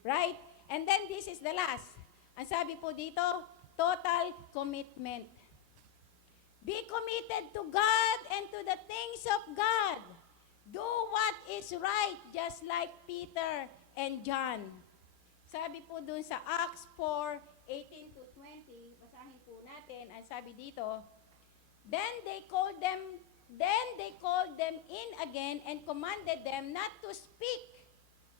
Right? And then this is the last. Ang sabi po dito, total commitment. Be committed to God and to the things of God. Do what is right, just like Peter and John. Sabi po dun sa Acts 4:18 to 20, basahin po natin, ang sabi dito, Then they called them in again and commanded them not to speak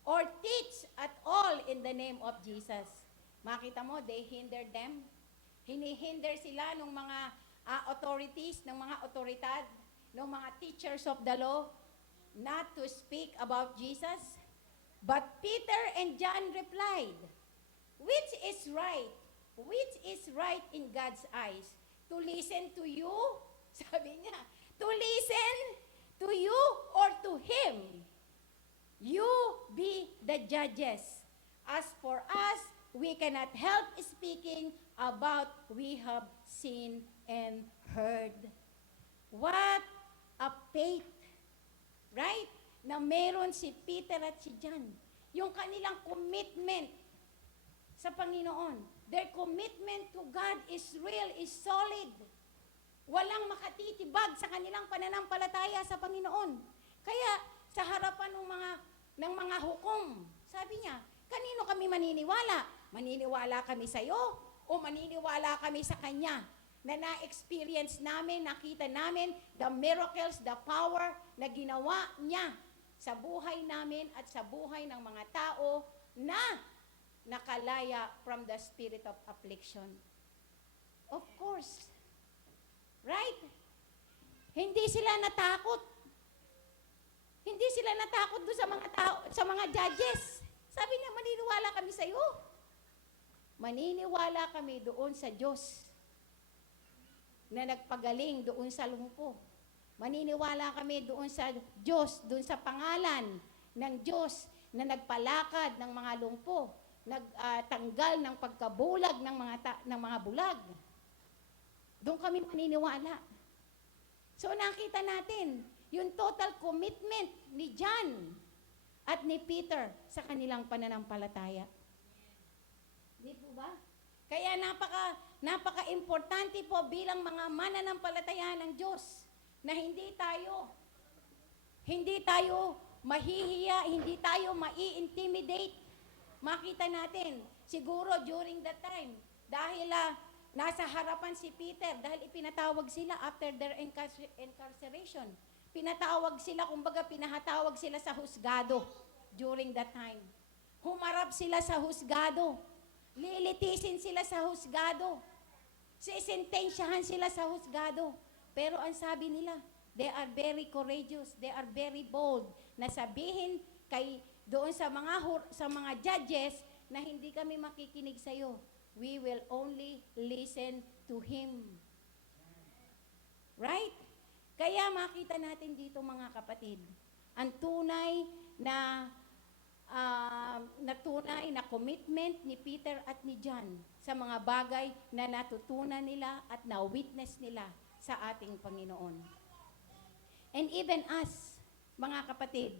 or teach at all in the name of Jesus. Makita mo, they hindered them. Hinihinder sila ng mga authorities, ng mga otoridad, ng mga teachers of the law, not to speak about Jesus. But Peter and John replied, Which is right? Which is right in God's eyes? To listen to you? Sabi niya, to listen to you or to Him? You be the judges. As for us, we cannot help speaking about we have seen and heard. What a faith, right? Na meron si Peter at si John. Yung kanilang commitment sa Panginoon. Their commitment to God is real, is solid. Walang makatitibag sa kanilang pananampalataya sa Panginoon. Kaya sa harapan ng mga hukom, sabi niya, kanino kami maniniwala? Maniniwala kami sa iyo o maniniwala kami sa Kanya na na-experience namin, nakita namin the miracles, the power na ginawa niya sa buhay namin at sa buhay ng mga tao na nakalaya from the spirit of affliction. Of course. Right? Hindi sila natakot. Hindi sila natakot doon sa mga tao, sa mga judges. Sabi niya, maniniwala kami sa iyo. Maniniwala kami doon sa Diyos na nagpagaling doon sa lumpo. Maniniwala kami doon sa Diyos, doon sa pangalan ng Diyos na nagpalakad ng mga lumpo, nagtanggal ng pagkabulag ng mga bulag. Doon kami maniniwala. So nakita natin yung total commitment ni John at ni Peter sa kanilang pananampalataya. Di po ba? Kaya napaka-importante po bilang mga mananampalataya ng Diyos na hindi tayo Hindi tayo mahihiya, hindi tayo mai-intimidate. Makita natin, siguro during that time, dahil nasa harapan si Peter, dahil ipinatawag sila after their incarceration. Pinatawag sila, kumbaga pinahatawag sila sa husgado during that time. Humarap sila sa husgado. Lilitisin sila sa husgado. Sisentensyahan sila sa husgado. Pero ang sabi nila, they are very courageous, they are very bold, na sabihin doon sa mga judges na hindi kami makikinig sa iyo. We will only listen to him. Right? Kaya makita natin dito mga kapatid, ang tunay na commitment ni Peter at ni John sa mga bagay na natutunan nila at na-witness nila sa ating Panginoon. And even us, mga kapatid,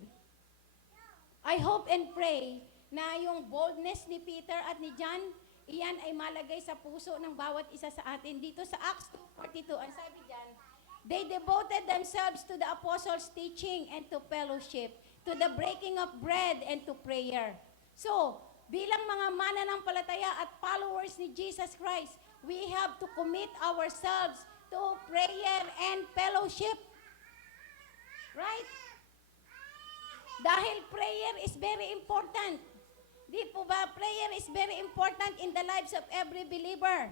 I hope and pray na yung boldness ni Peter at ni John, iyan ay malagay sa puso ng bawat isa sa atin. Dito sa Acts 2:42, ang sabi diyan, they devoted themselves to the apostles' teaching and to fellowship, to the breaking of bread and to prayer. So, bilang mga mananampalataya at followers ni Jesus Christ, we have to commit ourselves to prayer and fellowship. Right? Dahil prayer is very important. Di po ba? Prayer is very important in the lives of every believer.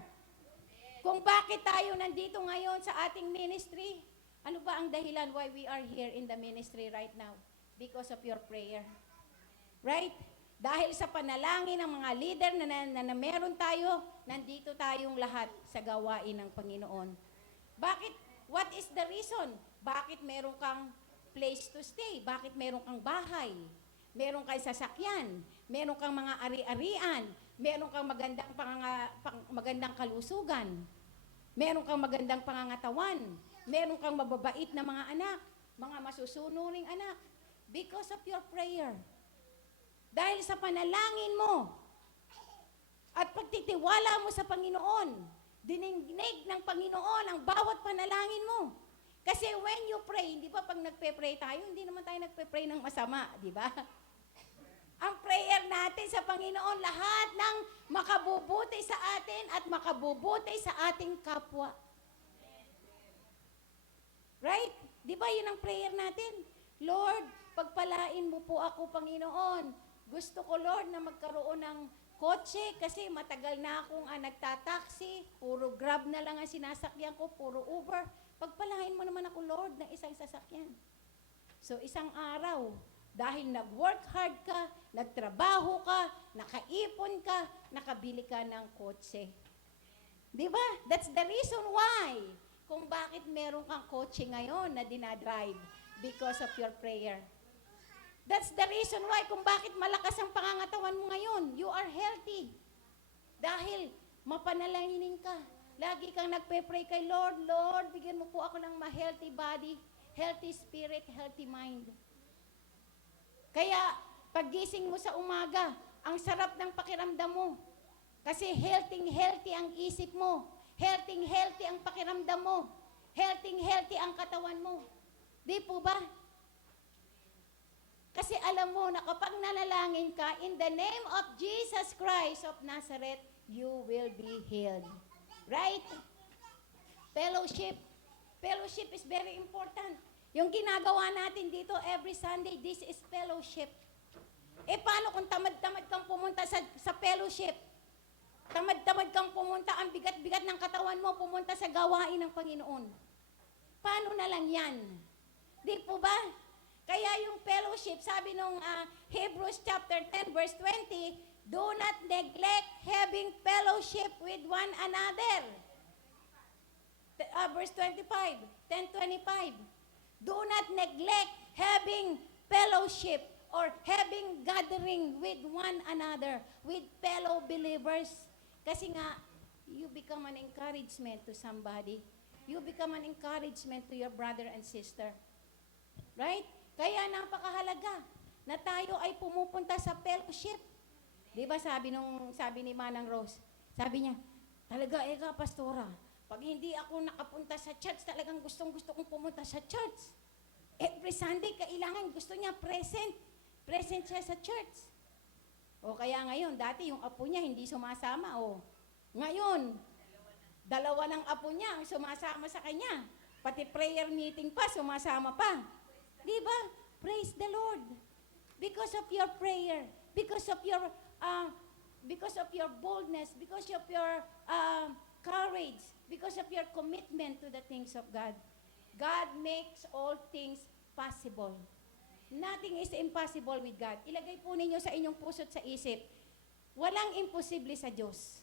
Kung bakit tayo nandito ngayon sa ating ministry, ano ba ang dahilan why we are here in the ministry right now? Because of your prayer. Right? Dahil sa panalangin ng mga leader na meron tayo, nandito tayong lahat sa gawain ng Panginoon. Bakit? What is the reason? Bakit meron kang place to stay? Bakit meron kang bahay? Meron kang sasakyan? Meron kang mga ari-arian? Meron kang magandang kalusugan? Meron kang magandang pangangatawan? Meron kang mababait na mga anak? Mga masusunuring anak? Because of your prayer. Dahil sa panalangin mo at pagtitiwala mo sa Panginoon, dininig ng Panginoon ang bawat panalangin mo. Kasi when you pray, di ba pag nagpe-pray tayo, hindi naman tayo nagpe-pray ng masama, di ba? Ang prayer natin sa Panginoon, lahat ng makabubuti sa atin at makabubuti sa ating kapwa. Right? Di ba yun ang prayer natin? Lord, pagpalain mo po ako, Panginoon. Gusto ko, Lord, na magkaroon ng kotse kasi matagal na akong nagtataksi, puro Grab na lang ang sinasakyan ko, puro Uber. Pagpalain mo naman ako, Lord, ng isang sasakyan. So, isang araw, dahil nag-work hard ka, nagtrabaho ka, nakaipon ka, nakabili ka ng kotse. Di ba? That's the reason why kung bakit meron kang kotse ngayon na dinadrive because of your prayer. That's the reason why kung bakit malakas ang pangangatawan mo ngayon. You are healthy. Dahil mapanalanginin ka. Lagi kang nagpe-pray kay Lord, Lord, bigyan mo po ako ng ma-healthy body, healthy spirit, healthy mind. Kaya, paggising mo sa umaga, ang sarap ng pakiramdam mo. Kasi healthy ang isip mo. Healthy ang pakiramdam mo. Healthy ang katawan mo. Di po ba? Kasi alam mo na kapag nanalangin ka, in the name of Jesus Christ of Nazareth, you will be healed. Right? Fellowship. Fellowship is very important. Yung ginagawa natin dito every Sunday, this is fellowship. Paano kung tamad-tamad kang pumunta sa fellowship? Tamad-tamad kang pumunta, ang bigat-bigat ng katawan mo, pumunta sa gawain ng Panginoon. Paano na lang yan? Di po ba? Kaya yung fellowship, sabi nung Hebrews chapter 10 verse 20, do not neglect having fellowship with one another. Verse 25, 10:25. Do not neglect having fellowship or having gathering with one another, with fellow believers. Kasi nga, you become an encouragement to somebody. You become an encouragement to your brother and sister. Right? Kaya napakahalaga na tayo ay pumupunta sa fellowship. Di ba sabi ni Manang Rose, sabi niya, talaga pastora, pag hindi ako nakapunta sa church, talagang gustong-gusto kong pumunta sa church. Every Sunday, kailangan, gusto niya present. Present siya sa church. O kaya ngayon, dati yung apo niya hindi sumasama. O ngayon, dalawa ng apo niya ang sumasama sa kanya. Pati prayer meeting pa, sumasama pa. Di ba? Praise the Lord. Because of your prayer, because of your boldness, because of your courage, because of your commitment to the things of God. God makes all things possible. Nothing is impossible with God. Ilagay po ninyo sa inyong puso't sa isip, walang imposible sa Diyos.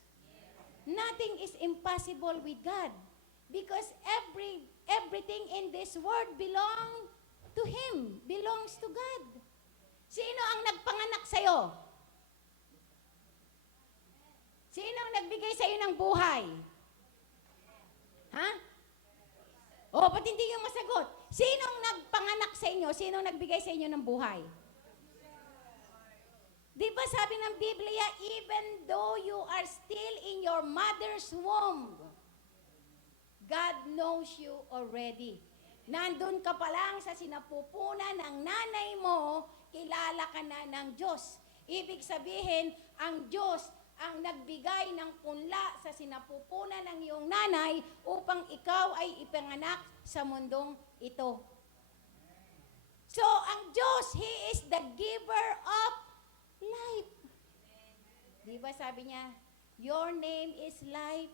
Nothing is impossible with God. Because everything in this world belongs to Him, belongs to God. Sino ang nagpanganak sa'yo? Sino ang nagbigay sa'yo ng buhay? Ha? O, ba't hindi yung masagot? Sinong nagpanganak sa inyo? Sinong nagbigay sa inyo ng buhay? Di ba sabi ng Biblia, even though you are still in your mother's womb, God knows you already. Nandun ka pa lang sa sinapupunan ng nanay mo, kilala ka na ng Diyos. Ibig sabihin, ang Diyos ang nagbigay ng punla sa sinapupunan ng iyong nanay upang ikaw ay ipanganak sa mundong ito. So, ang Diyos, He is the giver of life. Di ba sabi niya, your name is life,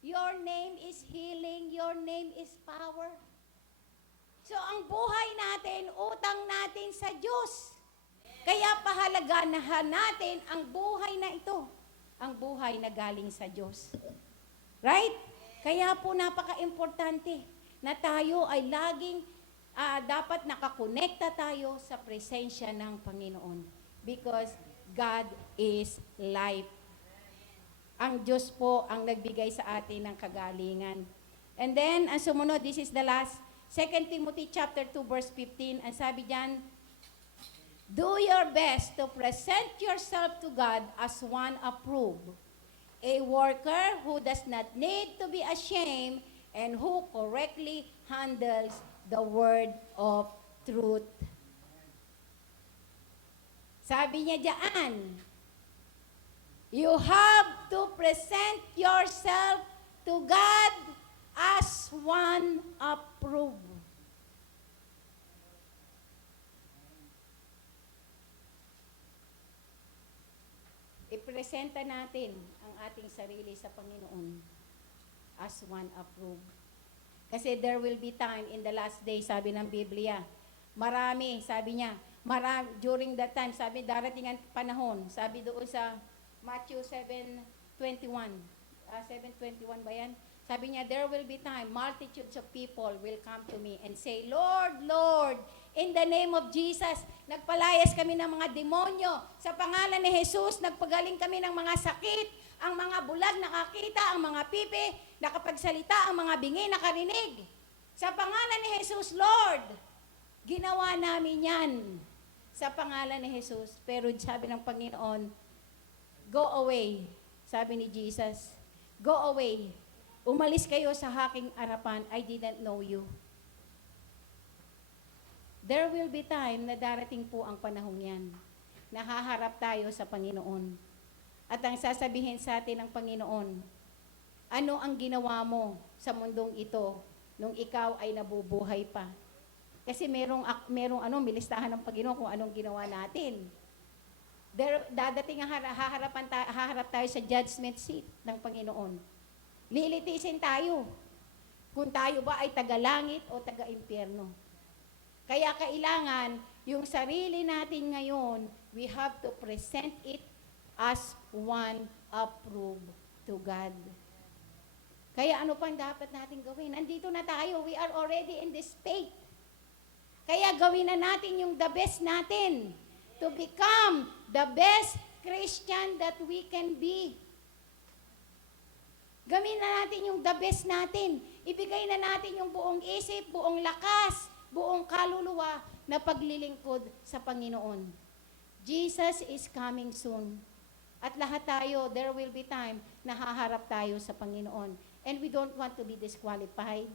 your name is healing, your name is power. So, ang buhay natin, utang natin sa Diyos. Kaya pahalagahan natin ang buhay na ito. Ang buhay na galing sa Diyos. Right? Kaya po napaka-importante na tayo ay laging dapat nakakonekta tayo sa presensya ng Panginoon. Because God is life. Ang Diyos po ang nagbigay sa atin ng kagalingan. And then, ang sumunod, this is the last, 2 Timothy chapter 2 verse 15, ang sabi diyan, do your best to present yourself to God as one approved, a worker who does not need to be ashamed and who correctly handles the word of truth. Sabi niya diyan, you have to present yourself to God as one approved. Ipresenta natin ang ating sarili sa Panginoon as one approved. Kasi there will be time in the last day, sabi ng Biblia, marami, sabi niya, during that time, sabi, darating ang panahon, sabi doon sa Matthew 7:21, 7:21 ba yan? Sabi niya, there will be time, multitudes of people will come to me and say, Lord, Lord, in the name of Jesus, nagpalayas kami ng mga demonyo. Sa pangalan ni Jesus, nagpagaling kami ng mga sakit, ang mga bulag nakakita, ang mga pipi, nakapagsalita, ang mga bingi nakarinig. Sa pangalan ni Jesus, Lord, ginawa namin yan. Sa pangalan ni Jesus. Pero sabi ng Panginoon, go away. Sabi ni Jesus, go away. Umalis kayo sa aking harapan. I didn't know you. There will be time na darating po ang panahong yan. Nahaharap tayo sa Panginoon. At ang sasabihin sa atin ng Panginoon, ano ang ginawa mo sa mundong ito nung ikaw ay nabubuhay pa? Kasi merong milistahan ng Panginoon kung anong ginawa natin. Dadating ang haharap tayo sa judgment seat ng Panginoon. Lilitisin tayo kung tayo ba ay taga-langit o taga-impyerno. Kaya kailangan yung sarili natin ngayon, we have to present it as one approved to God. Kaya ano pang dapat natin gawin? Nandito na tayo, we are already in this state. Kaya gawin na natin yung the best natin to become the best Christian that we can be. Gawin na natin yung the best natin. Ibigay na natin yung buong isip, buong lakas, buong kaluluwa na paglilingkod sa Panginoon. Jesus is coming soon. At lahat tayo, there will be time na haharap tayo sa Panginoon. And we don't want to be disqualified.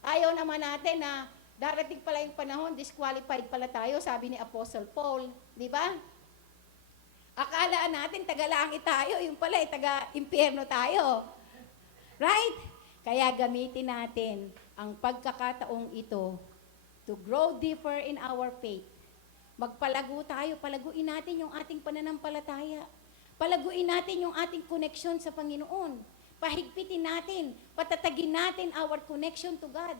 Ayaw naman natin na Darating pala yung panahon, disqualified pala tayo, sabi ni Apostle Paul. Di ba? Akalaan natin, taga-langit tayo, yung pala, taga-impyerno tayo. Right? Kaya gamitin natin ang pagkakataong ito to grow deeper in our faith. Magpalago tayo, palaguin natin yung ating pananampalataya. Palaguin natin yung ating connection sa Panginoon. Pahigpitin natin, patatagin natin our connection to God.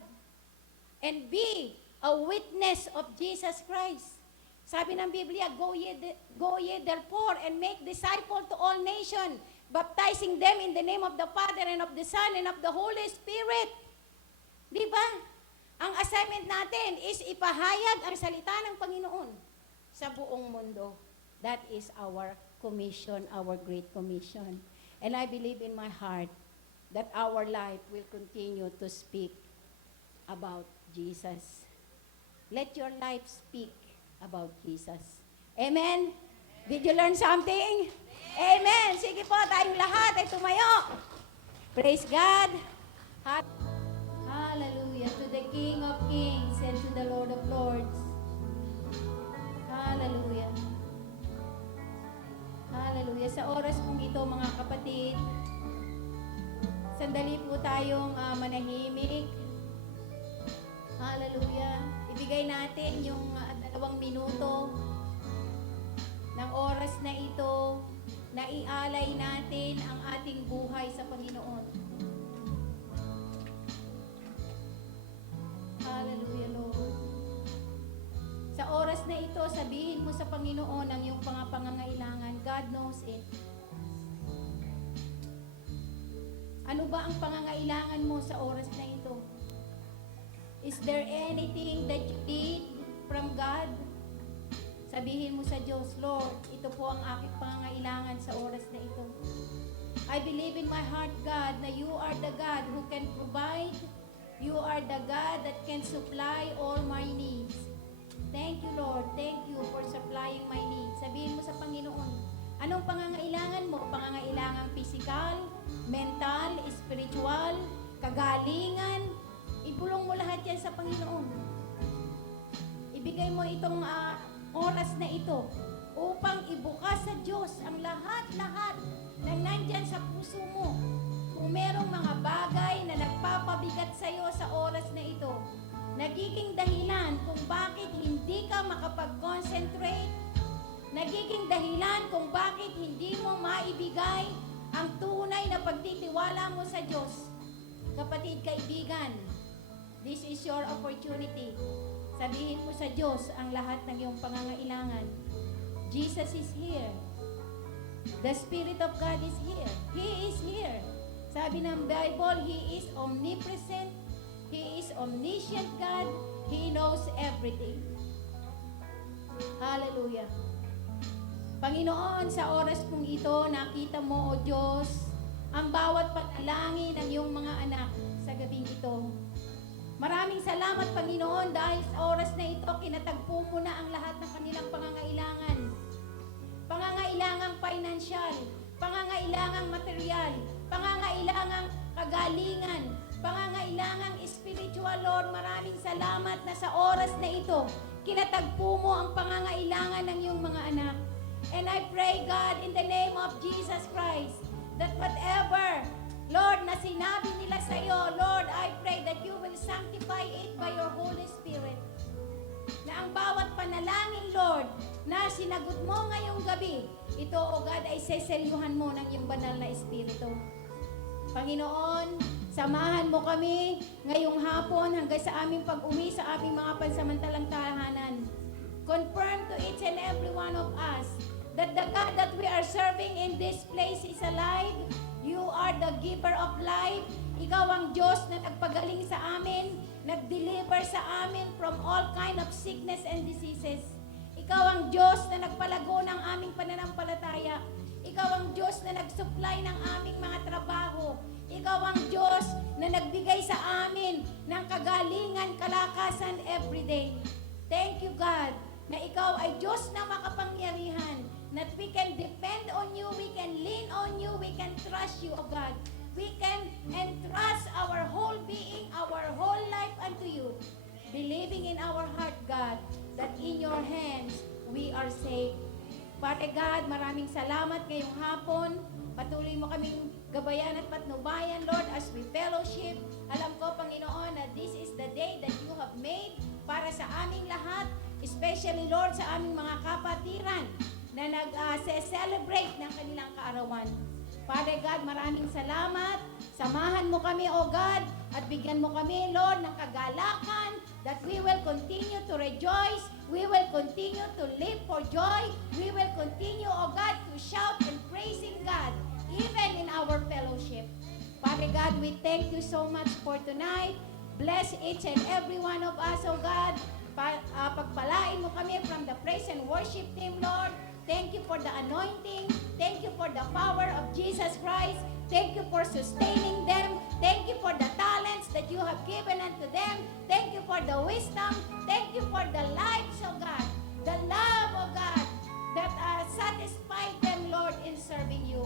And be a witness of Jesus Christ. Sabi ng Biblia, go ye therefore and make disciples to all nations, baptizing them in the name of the Father and of the Son and of the Holy Spirit. Di ba? Ang assignment natin is ipahayag ang salita ng Panginoon sa buong mundo. That is our commission, our great commission. And I believe in my heart that our life will continue to speak about Jesus. Let your life speak about Jesus. Amen? Did you learn something? Amen. Sige po, tayong lahat ay tumayo. Praise God. Hallelujah. To the King of Kings and to the Lord of Lords. Hallelujah. Hallelujah. Sa oras pong ito, mga kapatid, sandali po tayong manahimik. Hallelujah. Ibigay natin yung 2 minuto ng oras na ito na ialay natin ang ating buhay sa Panginoon. Hallelujah, Lord. Sa oras na ito, sabihin mo sa Panginoon ang iyong pangangailangan. God knows it. Ano ba ang pangangailangan mo sa oras na ito? Is there anything that you need from God? Sabihin mo sa Diyos, Lord, ito po ang aking pangangailangan sa oras na ito. I believe in my heart, God, na you are the God who can provide. You are the God that can supply all my needs. Thank you, Lord. Thank you for supplying my needs. Sabihin mo sa Panginoon, anong pangangailangan mo? Pangangailangan physical, mental, spiritual, kagalingan. Ibulong mo lahat yan sa Panginoon. Ibigay mo itong oras na ito upang ibukas sa Diyos ang lahat-lahat na nandyan sa puso mo. Kung merong mga bagay na nagpapabigat sa iyo sa oras na ito, nagiging dahilan kung bakit hindi ka makapag-concentrate, nagiging dahilan kung bakit hindi mo maibigay ang tunay na pagtitiwala mo sa Diyos. Kapatid, kaibigan, this is your opportunity. Sabihin mo sa Diyos ang lahat ng iyong pangangailangan. Jesus is here. The Spirit of God is here. He is here. Sabi ng Bible, He is omnipresent. He is omniscient God. He knows everything. Hallelujah. Panginoon, sa oras pong ito, nakita mo, O Diyos, ang bawat panalangin ng iyong mga anak sa gabing ito. Maraming salamat, Panginoon, dahil sa oras na ito, kinatagpo mo na ang lahat ng kanilang pangangailangan. Pangangailangang financial, pangangailangang material, pangangailangang kagalingan, pangangailangang spiritual, Lord. Maraming salamat na sa oras na ito, kinatagpo mo ang pangangailangan ng iyong mga anak. And I pray, God, in the name of Jesus Christ, that whatever, Lord, na sinabi nila sa iyo, Lord, I pray that you will sanctify it by your Holy Spirit. Na ang bawat panalangin, Lord, na sinagot mo ngayong gabi, ito, O God, ay seselyuhan mo ng iyong banal na Espiritu. Panginoon, samahan mo kami ngayong hapon hanggang sa aming pag-uwi sa aming mga pansamantalang tahanan. Confirm to each and every one of us that the God that we are serving in this place is alive. You are the giver of life. Ikaw ang Diyos na nagpagaling sa amin, nag-deliver sa amin from all kind of sickness and diseases. Ikaw ang Diyos na nagpalago ng aming pananampalataya. Ikaw ang Diyos na nag-supply ng aming mga trabaho. Ikaw ang Diyos na nagbigay sa amin ng kagalingan, kalakasan everyday. Thank you, God, na Ikaw ay Diyos na makapangyarihan, that we can depend on you, we can lean on you, we can trust you, O God. We can entrust our whole being, our whole life unto you, believing our heart, God, that in your hands we are safe. Father God, maraming salamat ngayong hapon. Patuloy mo kaming gabayan at patnubayan, Lord, as we fellowship. Alam ko, Panginoon, na this is the day that you have made para sa aming lahat, especially, Lord, sa aming mga kapatiran na nag-celebrate ng kanilang kaarawan. Father God, maraming salamat. Samahan mo kami, O God, at bigyan mo kami, Lord, ng kagalakan that we will continue to rejoice. We will continue to live for joy. We will continue, O God, to shout and praising God, even in our fellowship. Father God, we thank you so much for tonight. Bless each and every one of us, O God. Pagpalain mo kami from the praise and worship team, Lord. Thank you for the anointing. Thank you for the power of Jesus Christ. Thank you for sustaining them. Thank you for the talents that you have given unto them. Thank you for the wisdom. Thank you for the lives, O God. The love, O God, that satisfied them, Lord, in serving you.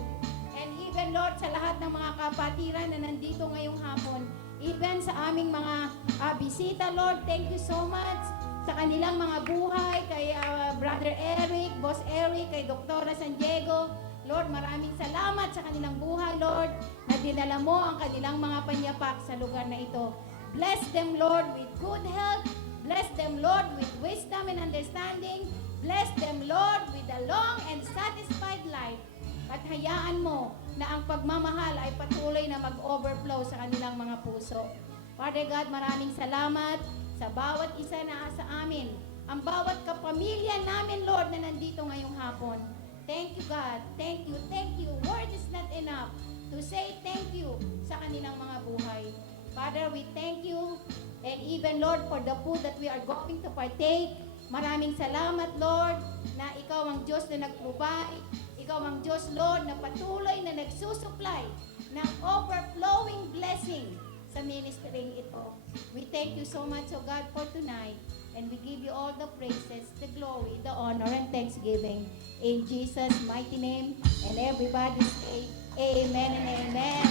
And even, Lord, sa lahat ng mga kapatiran na nandito ngayong hapon, even sa aming mga bisita, Lord, thank you so much sa kanilang mga buhay, kay Brother Eric, Boss Eric, kay Doktora San Diego. Lord, maraming salamat sa kanilang buhay, Lord, na dinala mo ang kanilang mga panyapak sa lugar na ito. Bless them, Lord, with good health. Bless them, Lord, with wisdom and understanding. Bless them, Lord, with a long and satisfied life. At hayaan mo na ang pagmamahal ay patuloy na mag-overflow sa kanilang mga puso. Father God, maraming salamat sa bawat isa na sa amin. Ang bawat kapamilya namin, Lord, na nandito ngayong hapon. Thank you, God. Thank you, thank you. Word is not enough to say thank you sa kanilang mga buhay. Father, we thank you. And even, Lord, for the food that we are going to partake. Maraming salamat, Lord, na ikaw ang Diyos na nag-provide. Ikaw ang Diyos, Lord, na patuloy na nagsusupply ng overflowing blessing sa ministering ito. We thank you so much, O God, for tonight. And we give you all the praises, the glory, the honor, and thanksgiving. In Jesus' mighty name. And everybody say, Amen and Amen.